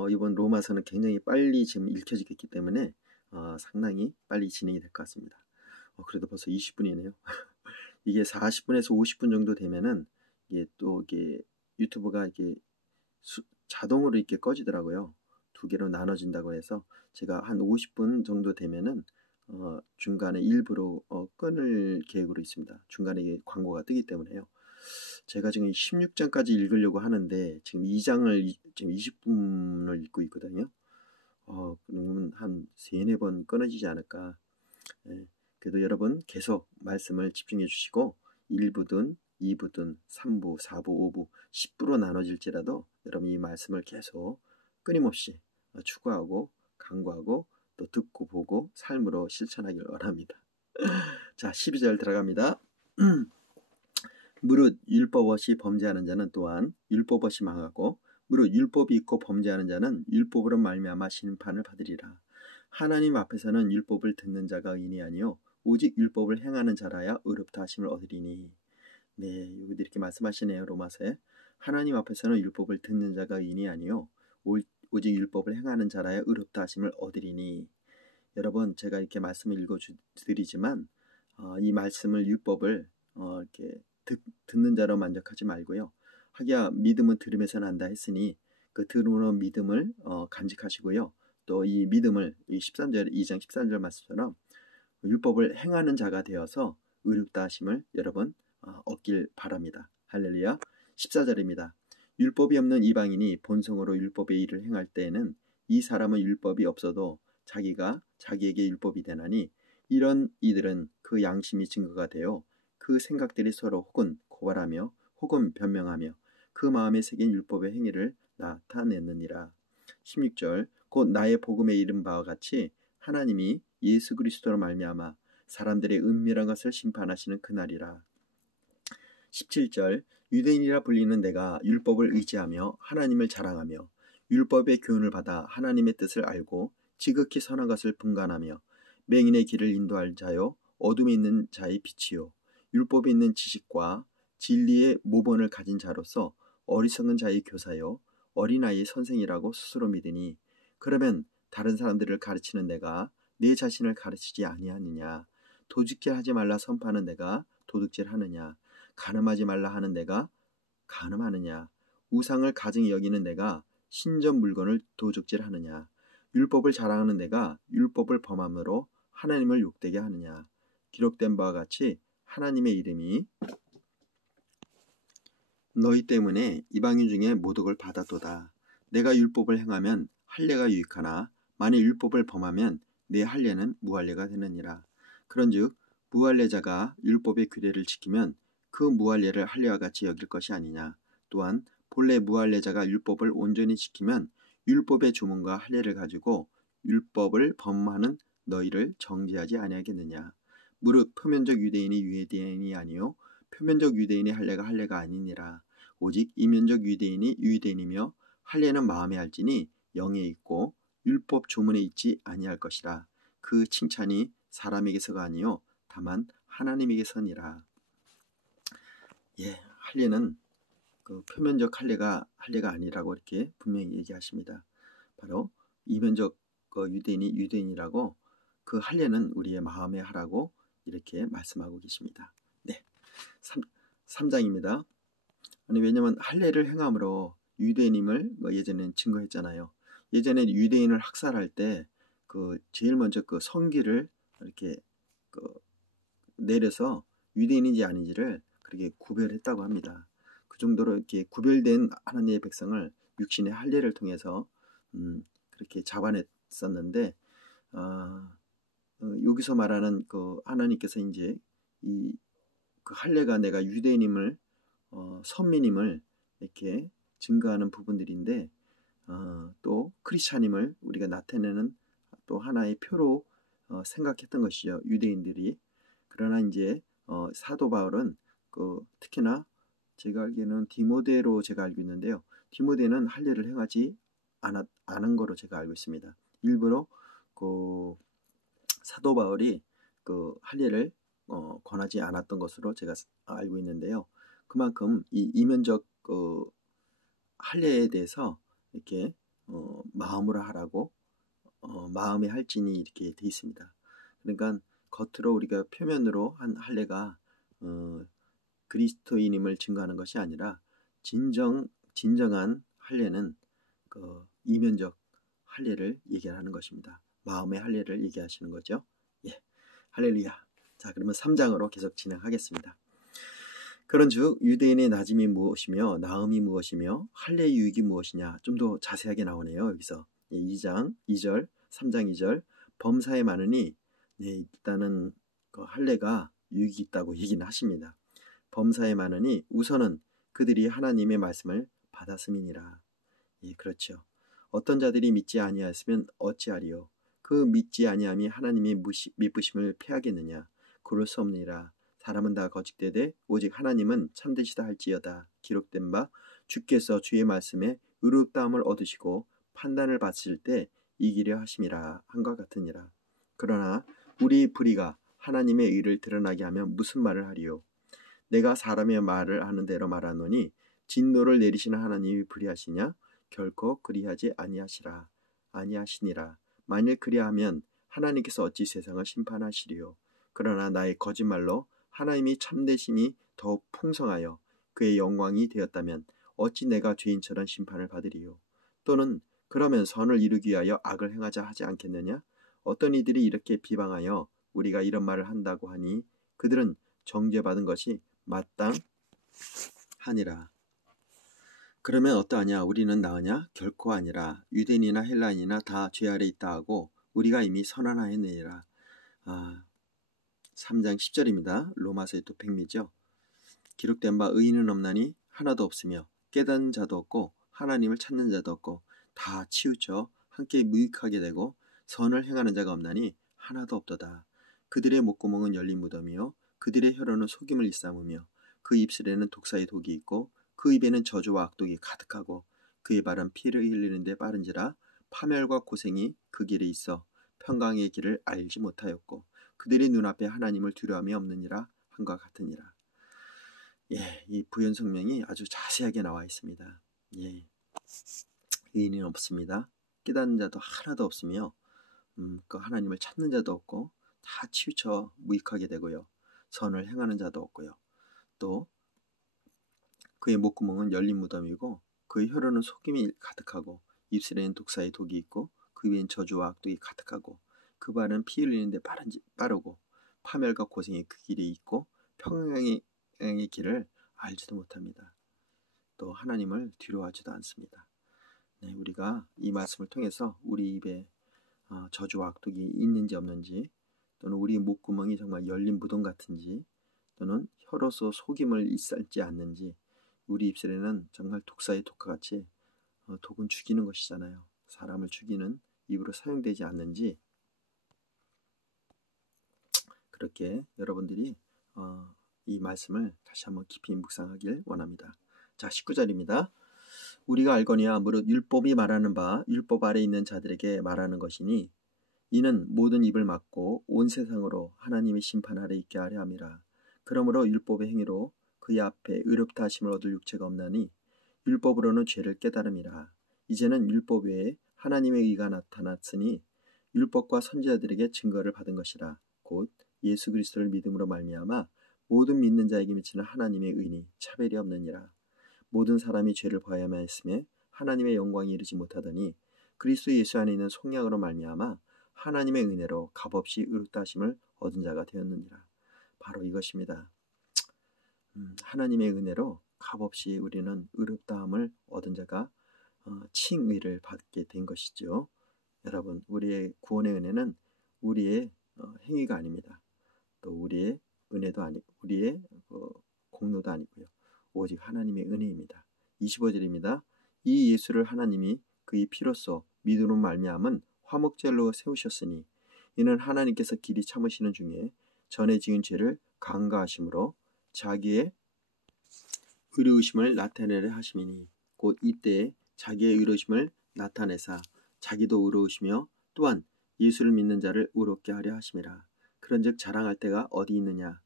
이번 로마서는 굉장히 빨리 지금 읽혀지겠기 때문에 상당히 빨리 진행이 될 것 같습니다. 그래도 벌써 20분이네요. 이게 40분에서 50분 정도 되면은 이게 유튜브가 자동으로 이렇게 꺼지더라고요. 두 개로 나눠진다고 해서 제가 한 50분 정도 되면은 중간에 일부러 끊을 계획으로 있습니다. 중간에 광고가 뜨기 때문에요. 제가 지금 16장까지 읽으려고 하는데 지금 2장을 지금 20분을 읽고 있거든요. 그러면 한 3-4번 끊어지지 않을까. 예, 그래도 여러분 계속 말씀을 집중해 주시고 1부든 2부든 3부, 4부, 5부, 10부로 나눠질지라도 여러분 이 말씀을 계속 끊임없이 추구하고 강구하고 또 듣고 보고 삶으로 실천하길 원합니다. 자, 12절 들어갑니다. 무릇 율법 없이 범죄하는 자는 또한 율법 없이 망하고 무릇 율법이 있고 범죄하는 자는 율법으로 말미암아 심판을 받으리라. 하나님 앞에서는 율법을 듣는 자가 의인이 아니요 오직 율법을 행하는 자라야 의롭다 하심을 얻으리니. 네, 여기도 이렇게 말씀하시네요. 로마서에 하나님 앞에서는 율법을 듣는 자가 의인이 아니요 오직 율법을 행하는 자라야 의롭다 하심을 얻으리니. 여러분, 제가 이렇게 말씀을 읽어드리지만 이 말씀을 율법을 이렇게 듣는 자로 만족하지 말고요. 하기야 믿음은 들음에서 난다 했으니 그 들음으로 믿음을 간직하시고요. 또 이 믿음을 13절 2장 13절 말씀처럼 율법을 행하는 자가 되어서 의롭다 하심을 여러분 얻길 바랍니다. 할렐루야. 14절입니다. 율법이 없는 이방인이 본성으로 율법의 일을 행할 때에는 이 사람은 율법이 없어도 자기가 자기에게 율법이 되나니 이런 이들은 그 양심이 증거가 되어 그 생각들이 서로 혹은 고발하며 혹은 변명하며 그 마음에 새긴 율법의 행위를 나타내느니라. 16절 곧 나의 복음에 이른 바와 같이 하나님이 예수 그리스도로 말미암아 사람들의 은밀한 것을 심판하시는 그날이라. 17절 유대인이라 불리는 내가 율법을 의지하며 하나님을 자랑하며 율법의 교훈을 받아 하나님의 뜻을 알고 지극히 선한 것을 분간하며 맹인의 길을 인도할 자요 어둠에 있는 자의 빛이요 율법에 있는 지식과 진리의 모본을 가진 자로서 어리석은 자의 교사요 어린아이의 선생이라고 스스로 믿으니 그러면 다른 사람들을 가르치는 내가 내 자신을 가르치지 아니하느냐. 도둑질하지 말라 선포하는 내가 도둑질하느냐. 간음하지 말라 하는 내가 간음하느냐. 우상을 가증히 여기는 내가 신전 물건을 도둑질하느냐. 율법을 자랑하는 내가 율법을 범함으로 하나님을 욕되게 하느냐. 기록된 바와 같이 하나님의 이름이 너희 때문에 이방인 중에 모독을 받았도다. 내가 율법을 행하면 할례가 유익하나 만일 율법을 범하면 내 할례는 무할례가 되느니라. 그런즉 무할례자가 율법의 규례를 지키면 그 무할례를 할례와 같이 여길 것이 아니냐. 또한 본래 무할례자가 율법을 온전히 지키면 율법의 조문과 할례를 가지고 율법을 범하는 너희를 정죄하지 아니하겠느냐. 무릇 표면적 유대인이 유대인이 아니요 표면적 유대인의 할례가 할례가 아니니라. 오직 이면적 유대인이 유대인이며 할례는 마음에 할지니 영에 있고 율법 조문에 있지 아니할 것이라. 그 칭찬이 사람에게서가 아니요 다만 하나님에게서니라. 예, 할례는 그 표면적 할례가 아니라고 이렇게 분명히 얘기하십니다. 바로 이면적 유대인이 유대인이라고 그 할례는 우리의 마음에 하라고 이렇게 말씀하고 계십니다. 네, 3장입니다. 아니, 왜냐하면 할례를 행함으로 유대인임을 예전에는 증거했잖아요. 예전에 유대인을 학살할 때 그 제일 먼저 그 성기를 이렇게 그 내려서 유대인인지 아닌지를 그렇게 구별했다고 합니다. 그 정도로 이렇게 구별된 하나님의 백성을 육신의 할례를 통해서 그렇게 잡아냈었는데 여기서 말하는 그 하나님께서 이제 이 그 할례가 내가 유대인임을 선민임을 이렇게 증거하는 부분들인데 또 크리스찬임을 우리가 나타내는 또 하나의 표로 생각했던 것이죠. 유대인들이. 그러나 이제 사도 바울은 특히나 제가 알기에는 디모데로 제가 알고 있는데요. 디모데는 할례를 행하지 않은 거로 제가 알고 있습니다. 일부러 그 사도 바울이 그 할례를 권하지 않았던 것으로 제가 알고 있는데요. 그만큼 이 이면적 할례에 대해서 이렇게 마음으로 하라고 마음의 할진이 이렇게 돼 있습니다. 그러니까 겉으로 우리가 표면으로 한 할례가 그리스도인임을 증거하는 것이 아니라 진정한 할례는 그 이면적 할례를 얘기하는 것입니다. 마음의 할례를 얘기하시는 거죠. 예, 할렐루야. 자, 그러면 3장으로 계속 진행하겠습니다. 그런즉 유대인의 낮음이 무엇이며 나음이 무엇이며 할례의 유익이 무엇이냐, 좀 더 자세하게 나오네요. 여기서 2장 2절 3장 2절 범사에 많으니, 일단은 그 할례가 유익이 있다고 얘기는 하십니다. 범사에 많으니 우선은 그들이 하나님의 말씀을 받았음이니라. 예, 그렇죠. 어떤 자들이 믿지 아니하였으면 어찌하리요? 그 믿지 아니함이 하나님의 미쁘심을 패하겠느냐? 그럴 수 없느니라. 사람은 다 거짓되되 오직 하나님은 참되시다 할지어다. 기록된 바 주께서 주의 말씀에 의롭다함을 얻으시고 판단을 받으실 때 이기려 하심이라 한과 같으니라. 그러나 우리 불의가 하나님의 의를 드러나게 하면 무슨 말을 하리요? 내가 사람의 말을 하는 대로 말하노니 진노를 내리시는 하나님이 불의하시냐? 결코 그리하지 아니하시니라. 만일 그리하면 하나님께서 어찌 세상을 심판하시리요? 그러나 나의 거짓말로 하나님이 참되심이 더욱 풍성하여 그의 영광이 되었다면 어찌 내가 죄인처럼 심판을 받으리요? 또는 그러면 선을 이루기 위하여 악을 행하자 하지 않겠느냐? 어떤 이들이 이렇게 비방하여 우리가 이런 말을 한다고 하니 그들은 정죄받은 것이 마땅하니라. 그러면 어떠하냐? 우리는 나으냐? 결코 아니라. 유대인이나 헬라인이나 다 죄 아래 있다 하고 우리가 이미 선언하였느니라. 3장 10절입니다. 로마서의 또 백미죠. 기록된 바 의인은 없나니 하나도 없으며 깨닫는 자도 없고 하나님을 찾는 자도 없고 다 치우쳐 함께 무익하게 되고 선을 행하는 자가 없나니 하나도 없도다. 그들의 목구멍은 열린 무덤이요 그들의 혀로는 속임을 일삼으며 그 입술에는 독사의 독이 있고 그 입에는 저주와 악독이 가득하고 그의 발은 피를 흘리는데 빠른지라. 파멸과 고생이 그 길에 있어 평강의 길을 알지 못하였고 그들의 눈앞에 하나님을 두려움이 없느니라 한과 같으니라. 예, 이 부연 성명이 아주 자세하게 나와 있습니다. 예, 의인은 없습니다. 깨닫는 자도 하나도 없으며 그 하나님을 찾는 자도 없고 다 치우쳐 무익하게 되고요. 선을 행하는 자도 없고요. 또 그의 목구멍은 열린 무덤이고 그의 혀로는 속임이 가득하고 입술에는 독사의 독이 있고 그 위엔 저주와 악독이 가득하고 그 발은 피 흘리는데 빠르고 파멸과 고생이 그 길에 있고 평강의 길을 알지도 못합니다. 또 하나님을 두려워하지도 않습니다. 네, 우리가 이 말씀을 통해서 우리 입에 저주와 악독이 있는지 없는지, 또는 우리 목구멍이 정말 열린 무덤 같은지, 또는 혀로서 속임을 일삼지 않는지, 우리 입술에는 정말 독사의 독과같이 독은 죽이는 것이잖아요. 사람을 죽이는 입으로 사용되지 않는지, 그렇게 여러분들이 이 말씀을 다시 한번 깊이 묵상하길 원합니다. 자, 19절입니다. 우리가 알거니와 무릇 율법이 말하는 바 율법 아래 있는 자들에게 말하는 것이니 이는 모든 입을 막고 온 세상으로 하나님의 심판 아래 있게 하려 함이라. 그러므로 율법의 행위로 그의 앞에 의롭다 하심을 얻을 육체가 없나니 율법으로는 죄를 깨달음이라. 이제는 율법 외에 하나님의 의가 나타났으니 율법과 선지자들에게 증거를 받은 것이라. 곧 예수 그리스도를 믿음으로 말미암아 모든 믿는 자에게 미치는 하나님의 의니 차별이 없느니라. 모든 사람이 죄를 범하였음에 하나님의 영광에 이르지 못하더니 그리스도 예수 안에 있는 속량으로 말미암아 하나님의 은혜로 값없이 의롭다 하심을 얻은 자가 되었느니라. 바로 이것입니다. 하나님의 은혜로 값없이 우리는 의롭다함을 얻은 자가 칭의를 받게 된 것이죠. 여러분, 우리의 구원의 은혜는 우리의 행위가 아닙니다. 또 우리의 은혜도 아니고 우리의 공로도 아니고요. 오직 하나님의 은혜입니다. 25절입니다. 이 예수를 하나님이 그의 피로써 믿음으로 말미암은 화목제로 세우셨으니 이는 하나님께서 길이 참으시는 중에 전에 지은 죄를 간과하심으로 자기의 의로우심을 나타내려 하심이니 곧 이때에 자기의 의로우심을 나타내사 자기도 의로우시며 또한 예수를 믿는 자를 의롭게 하려 하심이라. 그런즉 자랑할 때가 어디 있느냐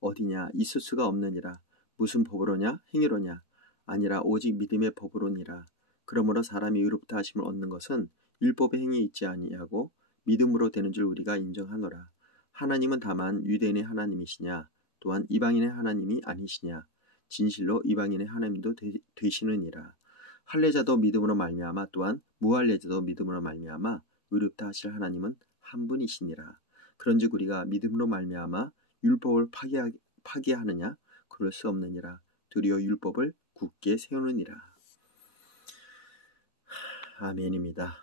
어디냐 있을 수가 없느니라. 무슨 법으로냐 행위로냐 아니라 오직 믿음의 법으로니라. 그러므로 사람이 의롭다 하심을 얻는 것은 율법의 행위 있지 아니하고 믿음으로 되는 줄 우리가 인정하노라. 하나님은 다만 유대인의 하나님이시냐 또한 이방인의 하나님이 아니시냐 진실로 이방인의 하나님도 되시느니라. 할례자도 믿음으로 말미암아 또한 무할례자도 믿음으로 말미암아 의롭다 하실 하나님은 한 분이시니라. 그런즉 우리가 믿음으로 말미암아 율법을 파기하느냐 그럴 수 없느니라. 도리어 율법을 굳게 세우느니라. 아멘입니다.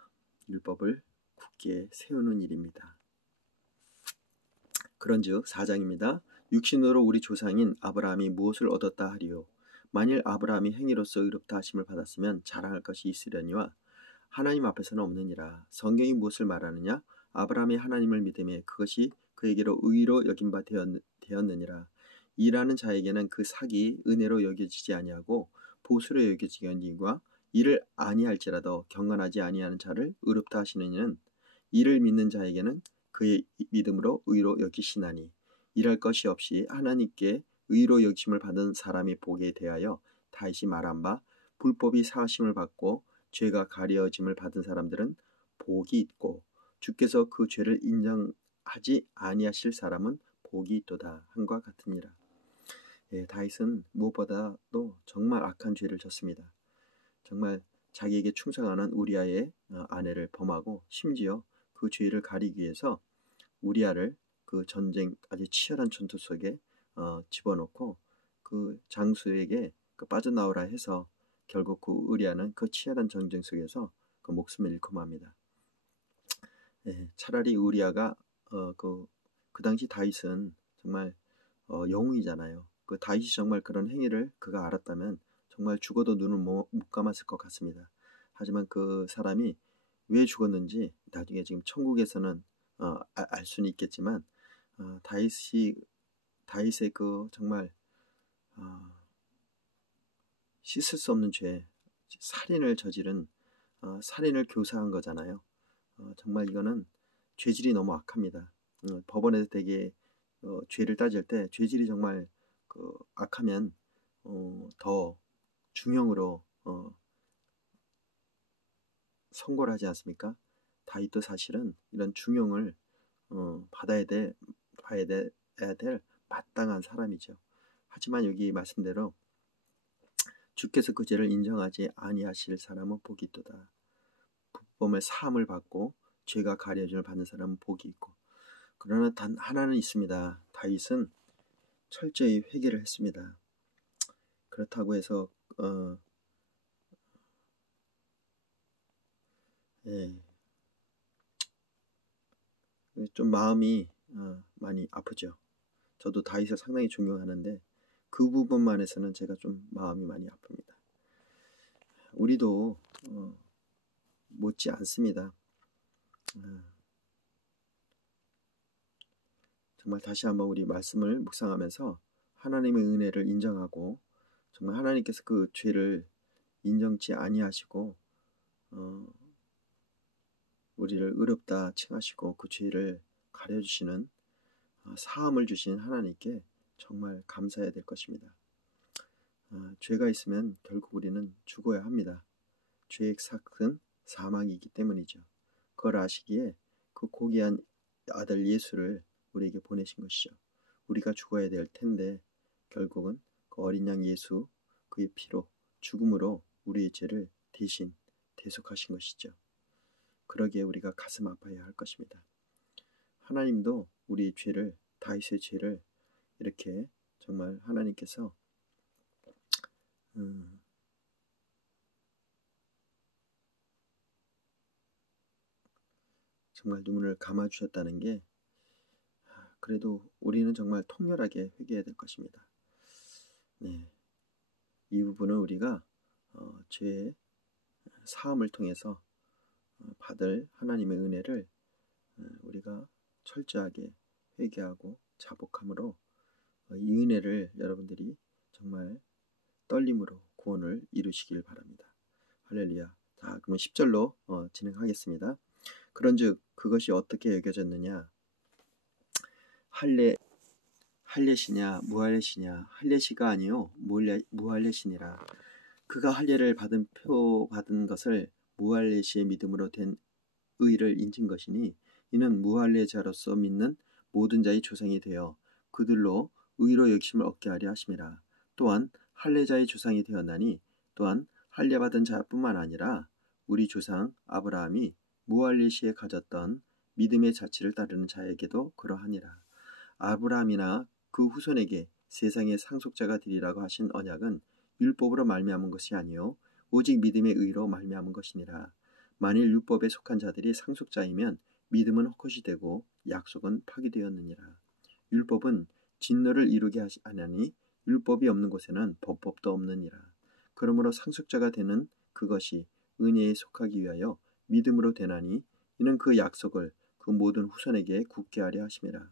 율법을 굳게 세우는 일입니다. 그런즉 4장입니다. 육신으로 우리 조상인 아브라함이 무엇을 얻었다 하리요. 만일 아브라함이 행위로서 의롭다 하심을 받았으면 자랑할 것이 있으려니와 하나님 앞에서는 없느니라. 성경이 무엇을 말하느냐? 아브라함이 하나님을 믿음에 그것이 그에게로 의로 여긴 바 되었느니라. 일하는 자에게는 그 삭이 은혜로 여겨지지 아니하고 보수로 여겨지거니와 이를 아니할지라도 경건하지 아니하는 자를 의롭다 하시는 이는 이를 믿는 자에게는 그의 믿음으로 의로 여기시나니 일할 것이 없이 하나님께 의로 여기심을 받은 사람이 복에 대하여 다시 말한 바 불법이 사하심을 받고 죄가 가려짐을 받은 사람들은 복이 있고 주께서 그 죄를 인정하지 아니하실 사람은 복이 있도다 한과 같으니라. 다윗은 무엇보다도 정말 악한 죄를 졌습니다. 정말 자기에게 충성하는 우리아의 아내를 범하고 심지어 그 죄를 가리기 위해서 우리아를 그 전쟁 아주 치열한 전투 속에 집어넣고 그 장수에게 빠져나오라 해서 결국 그 우리아는 그 치열한 전쟁 속에서 그 목숨을 잃고 맙니다. 차라리 우리아가 그 당시 다윗은 정말 영웅이잖아요. 그 다윗이 정말 그런 행위를 그가 알았다면 정말 죽어도 눈을 못 감았을 것 같습니다. 하지만 그 사람이 왜 죽었는지 나중에 지금 천국에서는 알 수는 있겠지만 다윗의 그 정말 씻을 수 없는 죄, 살인을 저지른 살인을 교사한 거잖아요. 정말 이거는 죄질이 너무 악합니다. 법원에서 되게 죄를 따질 때 죄질이 정말 악하면 더 중형으로 선고를 하지 않습니까? 다윗도 사실은 이런 중형을 봐야 될 마땅한 사람이죠. 하지만 여기 말씀대로 주께서 그 죄를 인정하지 아니하실 사람은 복이 있도다. 불법을 사함을 받고 죄가 가려짐을 받는 사람은 복이 있고 그러나 단 하나는 있습니다. 다윗은 철저히 회개를 했습니다. 그렇다고 해서 좀 마음이 많이 아프죠. 저도 다윗을 상당히 존경하는데 그 부분만에서는 제가 좀 마음이 많이 아픕니다. 우리도 못지 않습니다. 정말 다시 한번 우리 말씀을 묵상하면서 하나님의 은혜를 인정하고 정말 하나님께서 그 죄를 인정치 아니하시고 우리를 의롭다 칭하시고 그 죄를 가려주시는 사함을 주신 하나님께 정말 감사해야 될 것입니다. 죄가 있으면 결국 우리는 죽어야 합니다. 죄의 삭은 사망이기 때문이죠. 그걸 아시기에 그 고귀한 아들 예수를 우리에게 보내신 것이죠. 우리가 죽어야 될 텐데 결국은 그 어린 양 예수 그의 피로 죽음으로 우리의 죄를 대신 대속하신 것이죠. 그러기에 우리가 가슴 아파야 할 것입니다. 하나님도 우리의 죄를 다윗의 죄를 이렇게 정말 하나님께서 정말 눈물을 감아주셨다는 게 그래도 우리는 정말 통렬하게 회개해야 될 것입니다. 이 부분은 우리가 죄의 사함을 통해서 받을 하나님의 은혜를 우리가 철저하게 회개하고 자복함으로 이 은혜를 여러분들이 정말 떨림으로 구원을 이루시길 바랍니다. 할렐루야. 자, 그럼 10절로 진행하겠습니다. 그런즉 그것이 어떻게 여겨졌느냐? 할례시냐 무할례시냐? 할례시가 아니요 무할례시니라. 그가 할례를 받은 것을 무할례시의 믿음으로 된 의를 인친 것이니 이는 무할례자로서 믿는 모든 자의 조상이 되어 그들로 의로 여김을 얻게 하려 하심이라. 또한 할례자의 조상이 되었나니 또한 할례 받은 자뿐만 아니라 우리 조상 아브라함이 무할례시에 가졌던 믿음의 자치를 따르는 자에게도 그러하니라. 아브라함이나 그 후손에게 세상의 상속자가 되리라고 하신 언약은 율법으로 말미암은 것이 아니요 오직 믿음의 의로 말미암은 것이니라. 만일 율법에 속한 자들이 상속자이면 믿음은 헛것이 되고 약속은 파기되었느니라. 율법은 진노를 이루게 하나니 율법이 없는 곳에는 법도 없느니라. 그러므로 상속자가 되는 그것이 은혜에 속하기 위하여 믿음으로 되나니 이는 그 약속을 그 모든 후손에게 굳게 하려 하심이라.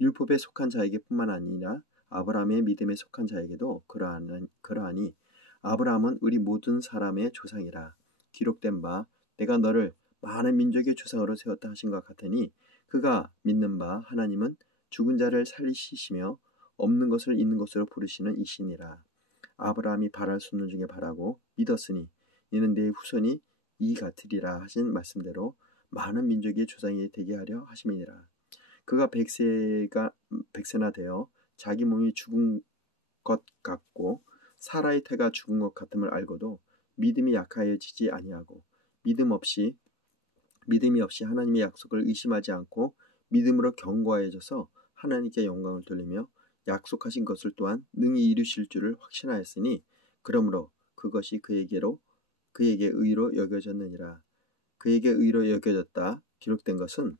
율법에 속한 자에게 뿐만 아니라 아브라함의 믿음에 속한 자에게도 그러하니 아브라함은 우리 모든 사람의 조상이라. 기록된 바 내가 너를 많은 민족의 조상으로 세웠다 하신 것 같으니 그가 믿는 바 하나님은 죽은 자를 살리시며 없는 것을 있는 것으로 부르시는 이시니라. 아브라함이 바랄 수 없는 중에 바라고 믿었으니 이는 내 후손이 이 같으리라 하신 말씀대로 많은 민족의 조상이 되게 하려 하심이니라. 그가 백세나 되어 자기 몸이 죽은 것 같고 사라의 태가 죽은 것 같음을 알고도 믿음이 약하여지지 아니하고 믿음이 없이 하나님의 약속을 의심하지 않고 믿음으로 견고하여져서 하나님께 영광을 돌리며 약속하신 것을 또한 능히 이루실 줄을 확신하였으니 그러므로 그것이 그에게 의로 여겨졌느니라. 그에게 의로 여겨졌다 기록된 것은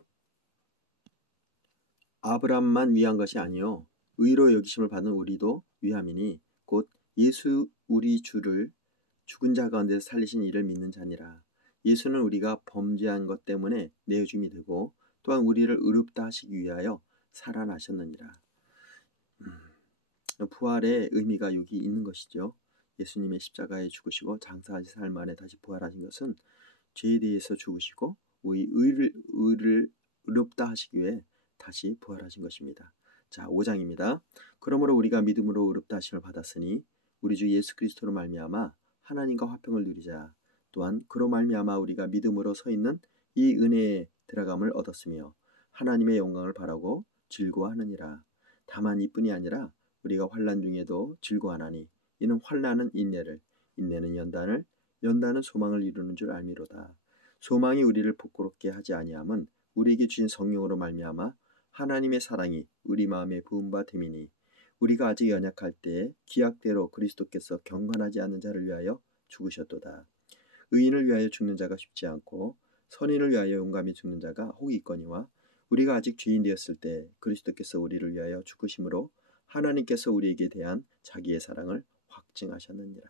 아브라함만 위한 것이 아니요 의로 여기심을 받은 우리도 위함이니 곧 예수 우리 주를 죽은 자 가운데서 살리신 이를 믿는 자니라. 예수는 우리가 범죄한 것 때문에 내어줌이 되고 또한 우리를 의롭다 하시기 위하여 살아나셨느니라. 부활의 의미가 여기 있는 것이죠. 예수님의 십자가에 죽으시고 장사하신 삶 안에 다시 부활하신 것은 죄에 대해서 죽으시고 우리 의를 의롭다 하시기 위해 다시 부활하신 것입니다. 자, 5장입니다. 그러므로 우리가 믿음으로 의롭다 하심을 받았으니 우리 주 예수 그리스도로 말미암아 하나님과 화평을 누리자. 또한 그로 말미암아 우리가 믿음으로 서 있는 이 은혜에 들어감을 얻었으며 하나님의 영광을 바라고 즐거워하느니라. 다만 이뿐이 아니라 우리가 환난 중에도 즐거워하나니 이는 환난은 인내를, 인내는 연단을, 연단은 소망을 이루는 줄 알미로다. 소망이 우리를 부끄럽게 하지 아니함은 우리에게 주신 성령으로 말미암아 하나님의 사랑이 우리 마음에 부은 바 됨이니 우리가 아직 연약할 때에 기약대로 그리스도께서 경건하지 않는 자를 위하여 죽으셨도다. 의인을 위하여 죽는 자가 쉽지 않고 선인을 위하여 용감히 죽는 자가 혹 있거니와 우리가 아직 죄인 되었을 때 그리스도께서 우리를 위하여 죽으심으로 하나님께서 우리에게 대한 자기의 사랑을 확증하셨느니라.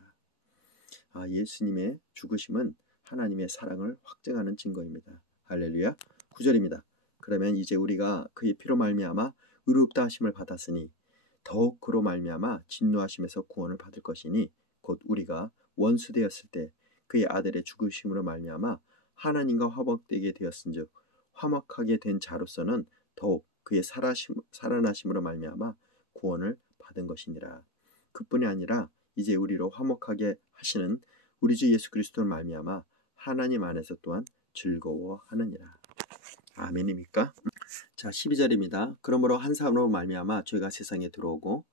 예수님의 죽으심은 하나님의 사랑을 확증하는 증거입니다. 할렐루야. 9절입니다. 그러면 이제 우리가 그의 피로 말미암아 의롭다 하심을 받았으니 더욱 그로 말미암아 진노하심에서 구원을 받을 것이니 곧 우리가 원수 되었을 때 그의 아들의 죽으심으로 말미암아 하나님과 화목되게 되었은즉 화목하게 된 자로서는 더욱 그의 살아나심으로 말미암아 구원을 받은 것이니라. 그뿐이 아니라 이제 우리로 화목하게 하시는 우리 주 예수 그리스도를 말미암아 하나님 안에서 또한 즐거워하느니라. 아멘입니까? 자, 12절입니다. 그러므로 한 사람으로 말미암아 죄가 세상에 들어오고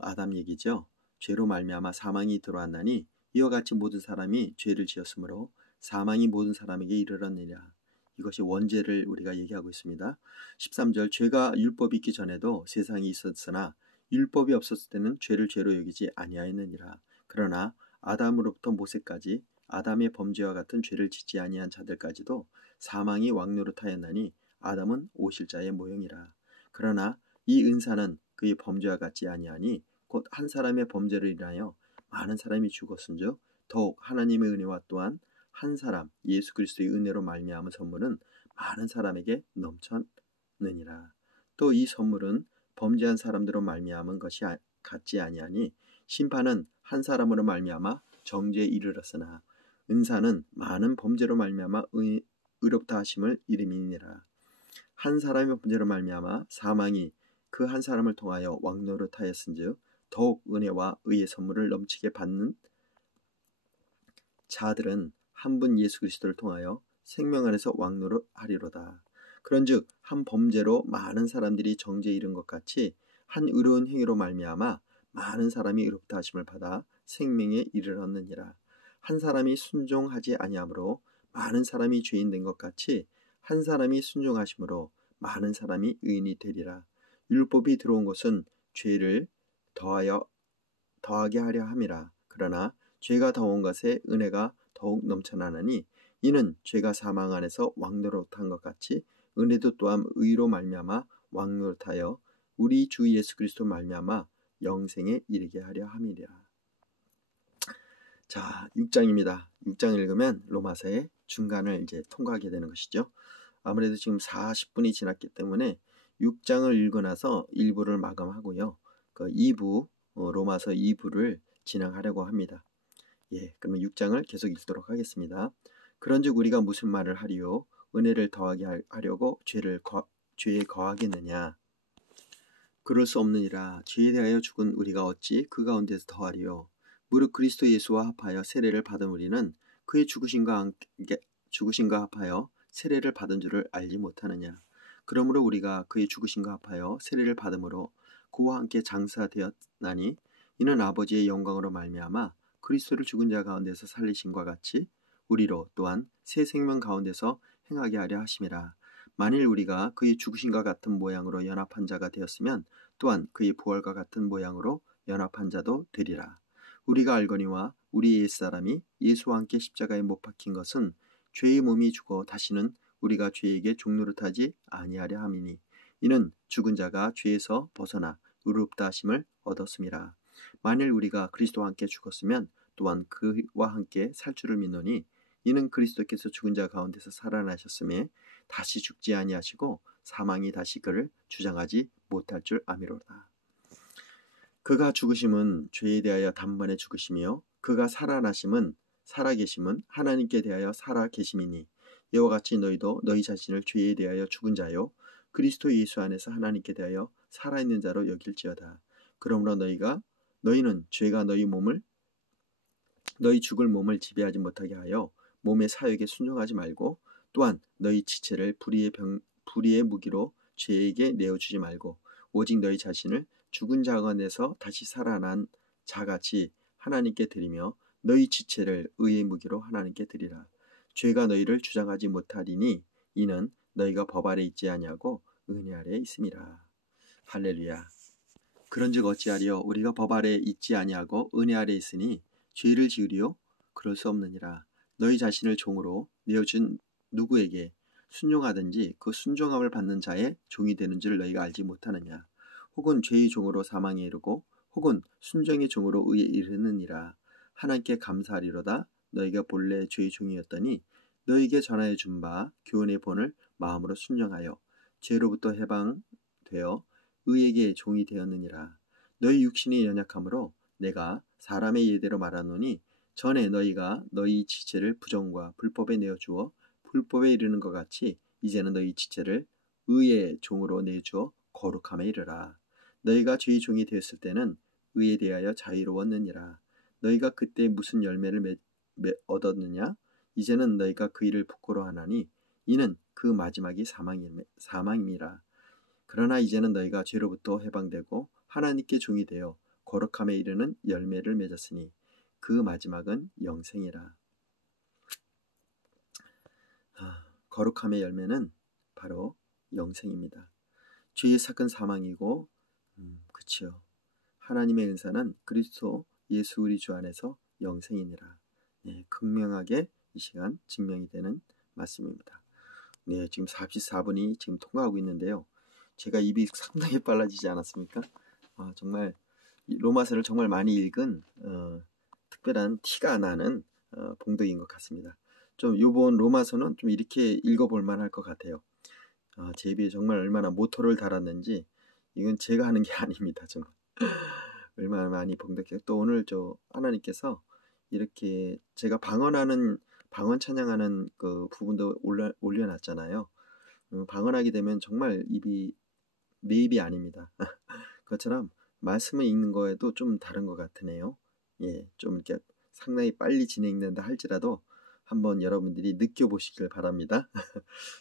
아담 얘기죠. 죄로 말미암아 사망이 들어왔나니 이와 같이 모든 사람이 죄를 지었으므로 사망이 모든 사람에게 이르렀느니라. 이것이 원죄를 우리가 얘기하고 있습니다. 13절 죄가 율법이 있기 전에도 세상이 있었으나 율법이 없었을 때는 죄를 죄로 여기지 아니하였느니라. 그러나 아담으로부터 모세까지 아담의 범죄와 같은 죄를 짓지 아니한 자들까지도 사망이 왕노릇하였나니 아담은 오실자의 모형이라. 그러나 이 은사는 그의 범죄와 같지 아니하니 곧 한 사람의 범죄를 인하여 많은 사람이 죽었은즉 더욱 하나님의 은혜와 또한 한 사람 예수 그리스도의 은혜로 말미암은 선물은 많은 사람에게 넘쳤느니라. 또 이 선물은 범죄한 사람들로 말미암은 것이 같지 아니하니 심판은 한 사람으로 말미암아 정죄에 이르렀으나 은사는 많은 범죄로 말미암아 의롭다 하심을 이름이니라. 한 사람의 범죄로 말미암아 사망이 그 한 사람을 통하여 왕노릇하였은즉 더욱 은혜와 의의 선물을 넘치게 받는 자들은 한 분 예수 그리스도를 통하여 생명 안에서 왕노릇하리로다. 그런즉 한 범죄로 많은 사람들이 정죄에 이른 것 같이 한 의로운 행위로 말미암아 많은 사람이 의롭다 하심을 받아 생명에 이르렀느니라. 한 사람이 순종하지 아니하므로 많은 사람이 죄인 된 것 같이 한 사람이 순종하심으로 많은 사람이 의인이 되리라. 율법이 들어온 것은 죄를 더하게 하려 함이라. 그러나 죄가 더온 것에 은혜가 더욱 넘쳐나느니 이는 죄가 사망 안에서 왕노릇한 것 같이 은혜도 또한 의로 말미암아 왕노릇하여 우리 주 예수 그리스도 말미암아 영생에 이르게 하려 함이라. 자, 6장입니다. 6장 읽으면 로마서의 중간을 이제 통과하게 되는 것이죠. 아무래도 지금 40분이 지났기 때문에 6장을 읽고 나서 1부를 마감하고요. 그 2부 로마서 2부를 진행하려고 합니다. 예, 그러면 6장을 계속 읽도록 하겠습니다. 그런즉 우리가 무슨 말을 하리요? 은혜를 더하게 하려고 죄에 거하겠느냐? 그럴 수 없느니라. 죄에 대하여 죽은 우리가 어찌 그 가운데서 더하리요? 무릇 그리스도 예수와 합하여 세례를 받은 우리는 그의 죽으심과 합하여 세례를 받은 줄을 알지 못하느냐? 그러므로 우리가 그의 죽으심과 합하여 세례를 받음으로 그와 함께 장사되었나니 이는 아버지의 영광으로 말미암아 그리스도를 죽은 자 가운데서 살리심과 같이 우리로 또한 새 생명 가운데서 행하게 하려 하심이라. 만일 우리가 그의 죽으심과 같은 모양으로 연합한 자가 되었으면 또한 그의 부활과 같은 모양으로 연합한 자도 되리라. 우리가 알거니와 우리 옛사람이 예수와 함께 십자가에 못 박힌 것은 죄의 몸이 죽어 다시는 우리가 죄에게 종노릇하지 아니하려 함이니 이는 죽은 자가 죄에서 벗어나 의롭다 하심을 얻었음이라. 만일 우리가 그리스도와 함께 죽었으면 또한 그와 함께 살 줄을 믿노니 이는 그리스도께서 죽은 자 가운데서 살아나셨음에 다시 죽지 아니하시고 사망이 다시 그를 주장하지 못할 줄 아미로다. 그가 죽으심은 죄에 대하여 단번에 죽으심이요 그가 살아계심은 하나님께 대하여 살아계심이니 이와 같이 너희도 너희 자신을 죄에 대하여 죽은 자요 그리스도 예수 안에서 하나님께 대하여 살아있는 자로 여길지어다. 그러므로 너희는 죄가 너희 죽을 몸을 지배하지 못하게 하여 몸의 사욕에 순종하지 말고 또한 너희 지체를 불의의 무기로 죄에게 내어주지 말고 오직 너희 자신을 죽은 자 가운데서 다시 살아난 자같이 하나님께 드리며 너희 지체를 의의 무기로 하나님께 드리라. 죄가 너희를 주장하지 못하리니 이는 너희가 법 아래 있지 아니하고 은혜 아래 있음이라. 할렐루야. 그런즉 어찌하리요? 우리가 법 아래 있지 아니하고 은혜 아래 있으니 죄를 지으리요? 그럴 수 없느니라. 너희 자신을 종으로 내어준 누구에게 순종하든지 그 순종함을 받는 자의 종이 되는 줄 너희가 알지 못하느냐? 혹은 죄의 종으로 사망에 이르고 혹은 순종의 종으로 의에 이르느니라. 하나님께 감사하리로다. 너희가 본래 죄의 종이었더니 너희에게 전하여 준 바 교훈의 본을 마음으로 순종하여 죄로부터 해방되어 의에게 종이 되었느니라. 너희 육신이 연약함으로 내가 사람의 예대로 말하노니 전에 너희가 너희 지체를 부정과 불법에 내어주어 불법에 이르는 것 같이 이제는 너희 지체를 의의 종으로 내주어 거룩함에 이르라. 너희가 죄의 종이 되었을 때는 의에 대하여 자유로웠느니라. 너희가 그때 무슨 열매를 얻었느냐? 이제는 너희가 그 일을 부끄러워하나니 이는 그 마지막이 사망임이라. 그러나 이제는 너희가 죄로부터 해방되고 하나님께 종이 되어 거룩함에 이르는 열매를 맺었으니 그 마지막은 영생이라. 거룩함의 열매는 바로 영생입니다. 죄의 삭은 사망이고 그치요. 하나님의 은사는 그리스도 예수 우리 주 안에서 영생이니라. 네, 극명하게 이 시간 증명이 되는 말씀입니다. 네, 지금 44분이 지금 통과하고 있는데요. 제가 입이 상당히 빨라지지 않았습니까? 정말 로마서를 정말 많이 읽은 특별한 티가 나는 봉독인 것 같습니다. 좀 요번 로마서는 좀 이렇게 읽어볼 만할 것 같아요. 제 입에 정말 얼마나 모토를 달았는지 이건 제가 하는 게 아닙니다. 정말. 얼마나 많이 봉독해요. 또 오늘 하나님께서 이렇게 제가 방언 찬양하는 그 부분도 올려놨잖아요. 방언하게 되면 정말 내 입이 아닙니다. 그것처럼 말씀을 읽는 거에도 좀 다른 것 같으네요. 예, 좀 이렇게 상당히 빨리 진행된다 할지라도 한번 여러분들이 느껴보시길 바랍니다.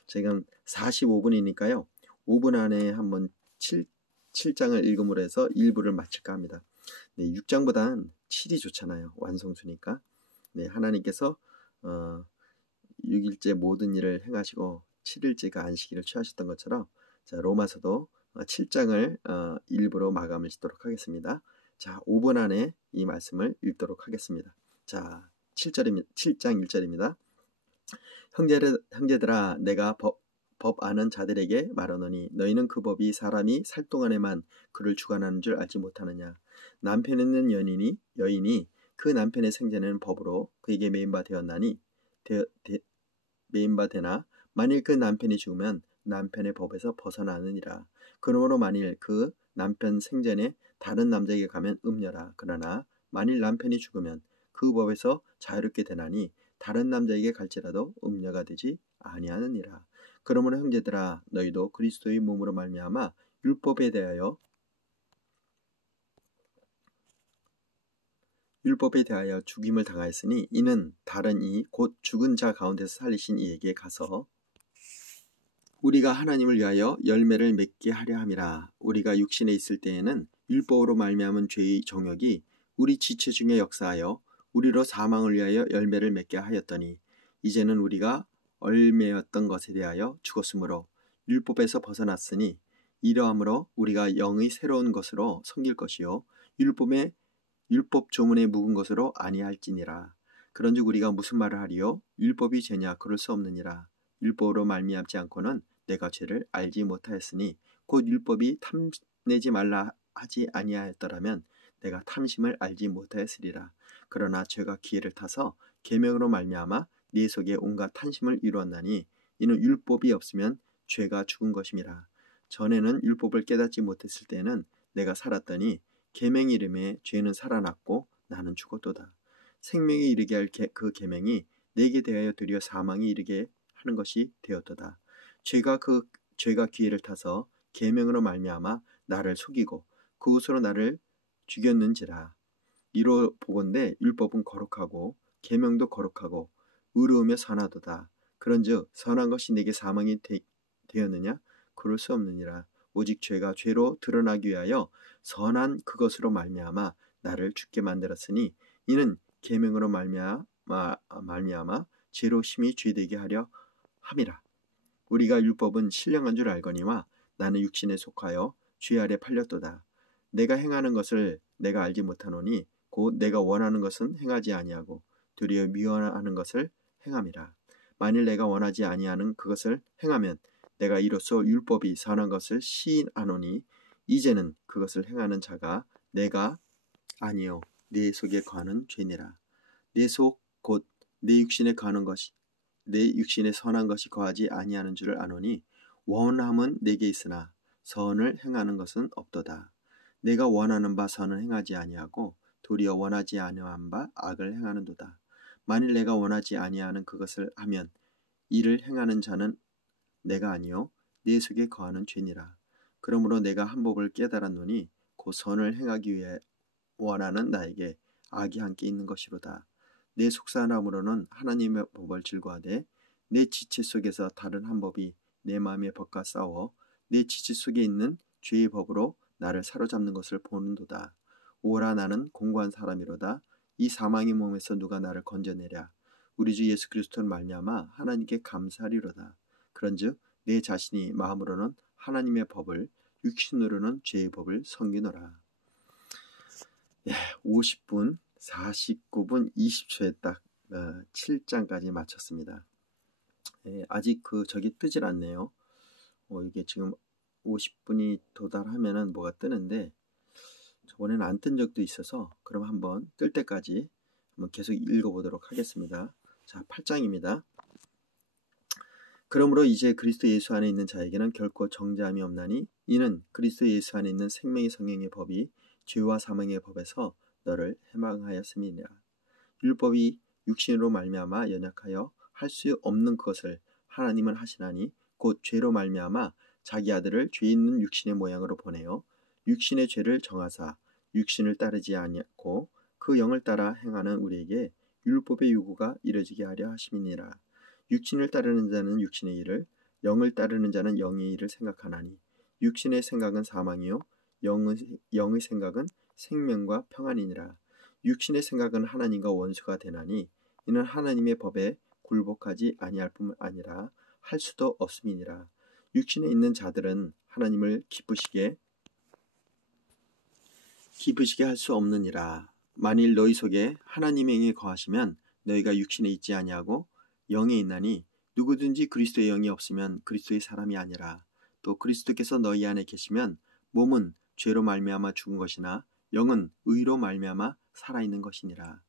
지금 45분이니까요. 5분 안에 한번 7장을 읽음으로 해서 1부를 마칠까 합니다. 네, 6장보단 7이 좋잖아요. 완성수니까. 네, 하나님께서 6일째 모든 일을 행하시고 7일째가 안식일을 취하셨던 것처럼 자, 로마서도 7장을 일부로 마감을 짓도록 하겠습니다. 자, 5분 안에 이 말씀을 읽도록 하겠습니다. 자, 7장 1절입니다. 형제들아 내가 법 아는 자들에게 말하노니 너희는 그 법이 사람이 살 동안에만 그를 주관하는 줄 알지 못하느냐. 남편 있는 여인이 그 남편의 생전에는 법으로 그에게 매인바 되었나니 매인바 되나 만일 그 남편이 죽으면 남편의 법에서 벗어나느니라. 그러므로 만일 그 남편 생전에 다른 남자에게 가면 음녀라. 그러나 만일 남편이 죽으면 그 법에서 자유롭게 되나니 다른 남자에게 갈지라도 음녀가 되지 아니하느니라. 그러므로 형제들아 너희도 그리스도의 몸으로 말미암아 율법에 대하여 죽임을 당하였으니 이는 다른 이 곧 죽은 자 가운데서 살리신 이에게 가서 우리가 하나님을 위하여 열매를 맺게 하려 함이라. 우리가 육신에 있을 때에는 율법으로 말미암은 죄의 정욕이 우리 지체 중에 역사하여 우리로 사망을 위하여 열매를 맺게 하였더니 이제는 우리가 얼매였던 것에 대하여 죽었으므로 율법에서 벗어났으니 이러함으로 우리가 영의 새로운 것으로 섬길 것이요 율법 조문에 묵은 것으로 아니할지니라. 그런즉 우리가 무슨 말을 하리요? 율법이 죄냐? 그럴 수 없느니라. 율법으로 말미암지 않고는 내가 죄를 알지 못하였으니 곧 율법이 탐내지 말라 하지 아니하였더라면 내가 탐심을 알지 못하였으리라. 그러나 죄가 기회를 타서 계명으로 말미암아 네 속에 온갖 탐심을 이루었나니 이는 율법이 없으면 죄가 죽은 것임이라. 전에는 율법을 깨닫지 못했을 때는 내가 살았더니 계명 이름에 죄는 살아났고 나는 죽었도다. 생명에 이르게 할 그 계명이 내게 대하여 드려 사망에 이르게 하는 것이 되었도다. 죄가 기회를 타서 계명으로 말미암아 나를 속이고 그것으로 나를 죽였는지라. 이로 보건대 율법은 거룩하고 계명도 거룩하고 의로우며 선하도다. 그런즉 선한 것이 내게 사망이 되었느냐? 그럴 수 없느니라. 오직 죄가 죄로 드러나기 위하여 선한 그것으로 말미암아 나를 죽게 만들었으니 이는 계명으로 말미암아 죄로 심히 죄되게 하려 함이라. 우리가 율법은 신령한 줄 알거니와 나는 육신에 속하여 죄 아래 팔렸도다. 내가 행하는 것을 내가 알지 못하노니 곧 내가 원하는 것은 행하지 아니하고 도리어 미워하는 것을 행함이라. 만일 내가 원하지 아니하는 그것을 행하면 내가 이로써 율법이 선한 것을 시인하노니 이제는 그것을 행하는 자가 내가 아니요 내 속에 거하는 죄니라. 내 속 곧 내 육신에 거하는 것이 내 육신에 선한 것이 거하지 아니하는 줄을 아노니 원함은 내게 있으나 선을 행하는 것은 없도다. 내가 원하는 바 선을 행하지 아니하고 도리어 원하지 아니한 바 악을 행하는도다. 만일 내가 원하지 아니하는 그것을 하면 이를 행하는 자는 내가 아니요 내 속에 거하는 죄니라. 그러므로 내가 한 법을 깨달았노니 곧 선을 행하기 위해 원하는 나에게 악이 함께 있는 것이로다. 내 속사람으로는 하나님의 법을 즐거워하되 내 지체 속에서 다른 한 법이 내 마음의 법과 싸워 내 지체 속에 있는 죄의 법으로 나를 사로잡는 것을 보는도다. 오라 나는 공고한 사람이로다. 이 사망의 몸에서 누가 나를 건져내랴. 우리 주 예수 그리스도를 말미암아 하나님께 감사하리로다. 그런즉 내 자신이 마음으로는 하나님의 법을 육신으로는 죄의 법을 섬기노라. 50분 49분 20초에 딱 7장까지 마쳤습니다. 아직 저기 뜨질 않네요. 이게 지금 50분이 도달하면은 뭐가 뜨는데 저번에는 안 뜬 적도 있어서 그럼 한번 뜰 때까지 한번 계속 읽어보도록 하겠습니다. 자, 8장입니다. 그러므로 이제 그리스도 예수 안에 있는 자에게는 결코 정죄함이 없나니 이는 그리스도 예수 안에 있는 생명의 성령의 법이 죄와 사망의 법에서 너를 해방하였음이니라. 율법이 육신으로 말미암아 연약하여 할 수 없는 것을 하나님은 하시나니 곧 죄로 말미암아 자기 아들을 죄 있는 육신의 모양으로 보내어 육신의 죄를 정하사 육신을 따르지 아니하고 그 영을 따라 행하는 우리에게 율법의 요구가 이루어지게 하려 하심이니라. 육신을 따르는 자는 육신의 일을, 영을 따르는 자는 영의 일을 생각하나니 육신의 생각은 사망이요 영의 생각은 생명과 평안이니라. 육신의 생각은 하나님과 원수가 되나니 이는 하나님의 법에 굴복하지 아니할 뿐 아니라 할 수도 없음이니라. 육신에 있는 자들은 하나님을 기쁘시게 할 수 없느니라. 만일 너희 속에 하나님의 영이 거하시면 너희가 육신에 있지 아니하고 영에 있나니 누구든지 그리스도의 영이 없으면 그리스도의 사람이 아니라. 또 그리스도께서 너희 안에 계시면 몸은 죄로 말미암아 죽은 것이나 영은 의로 말미암아 살아있는 것이니라.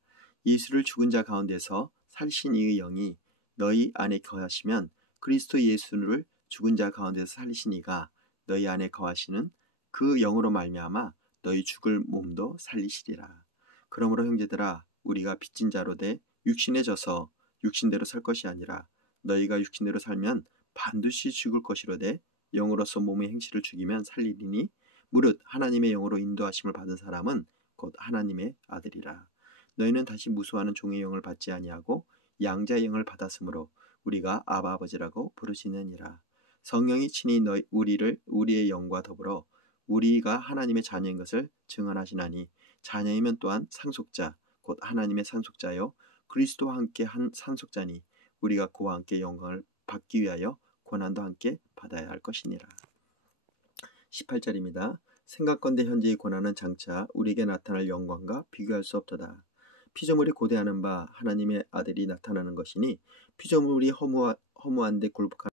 예수를 죽은 자 가운데서 살리신 이의 영이 너희 안에 거하시면 그리스도 예수를 죽은 자 가운데서 살리신 이가 너희 안에 거하시는 그 영으로 말미암아 너희 죽을 몸도 살리시리라. 그러므로 형제들아, 우리가 빚진 자로 돼 육신에 져서 육신대로 살 것이 아니라 너희가 육신대로 살면 반드시 죽을 것이로되 영으로서 몸의 행실을 죽이면 살리리니 무릇 하나님의 영으로 인도하심을 받은 사람은 곧 하나님의 아들이라. 너희는 다시 무수하는 종의 영을 받지 아니하고 양자의 영을 받았으므로 우리가 아바 아버지라고 부르시느니라. 성령이 친히 우리의 영과 더불어 우리가 하나님의 자녀인 것을 증언하시나니 자녀이면 또한 상속자 곧 하나님의 상속자요 그리스도와 함께 한 상속자니 우리가 그와 함께 영광을 받기 위하여 고난도 함께 받아야 할 것이니라. 18절입니다. 생각건대 현재의 고난은 장차 우리에게 나타날 영광과 비교할 수 없도다. 피조물이 고대하는 바 하나님의 아들이 나타나는 것이니 피조물이 허무한데 굴복하는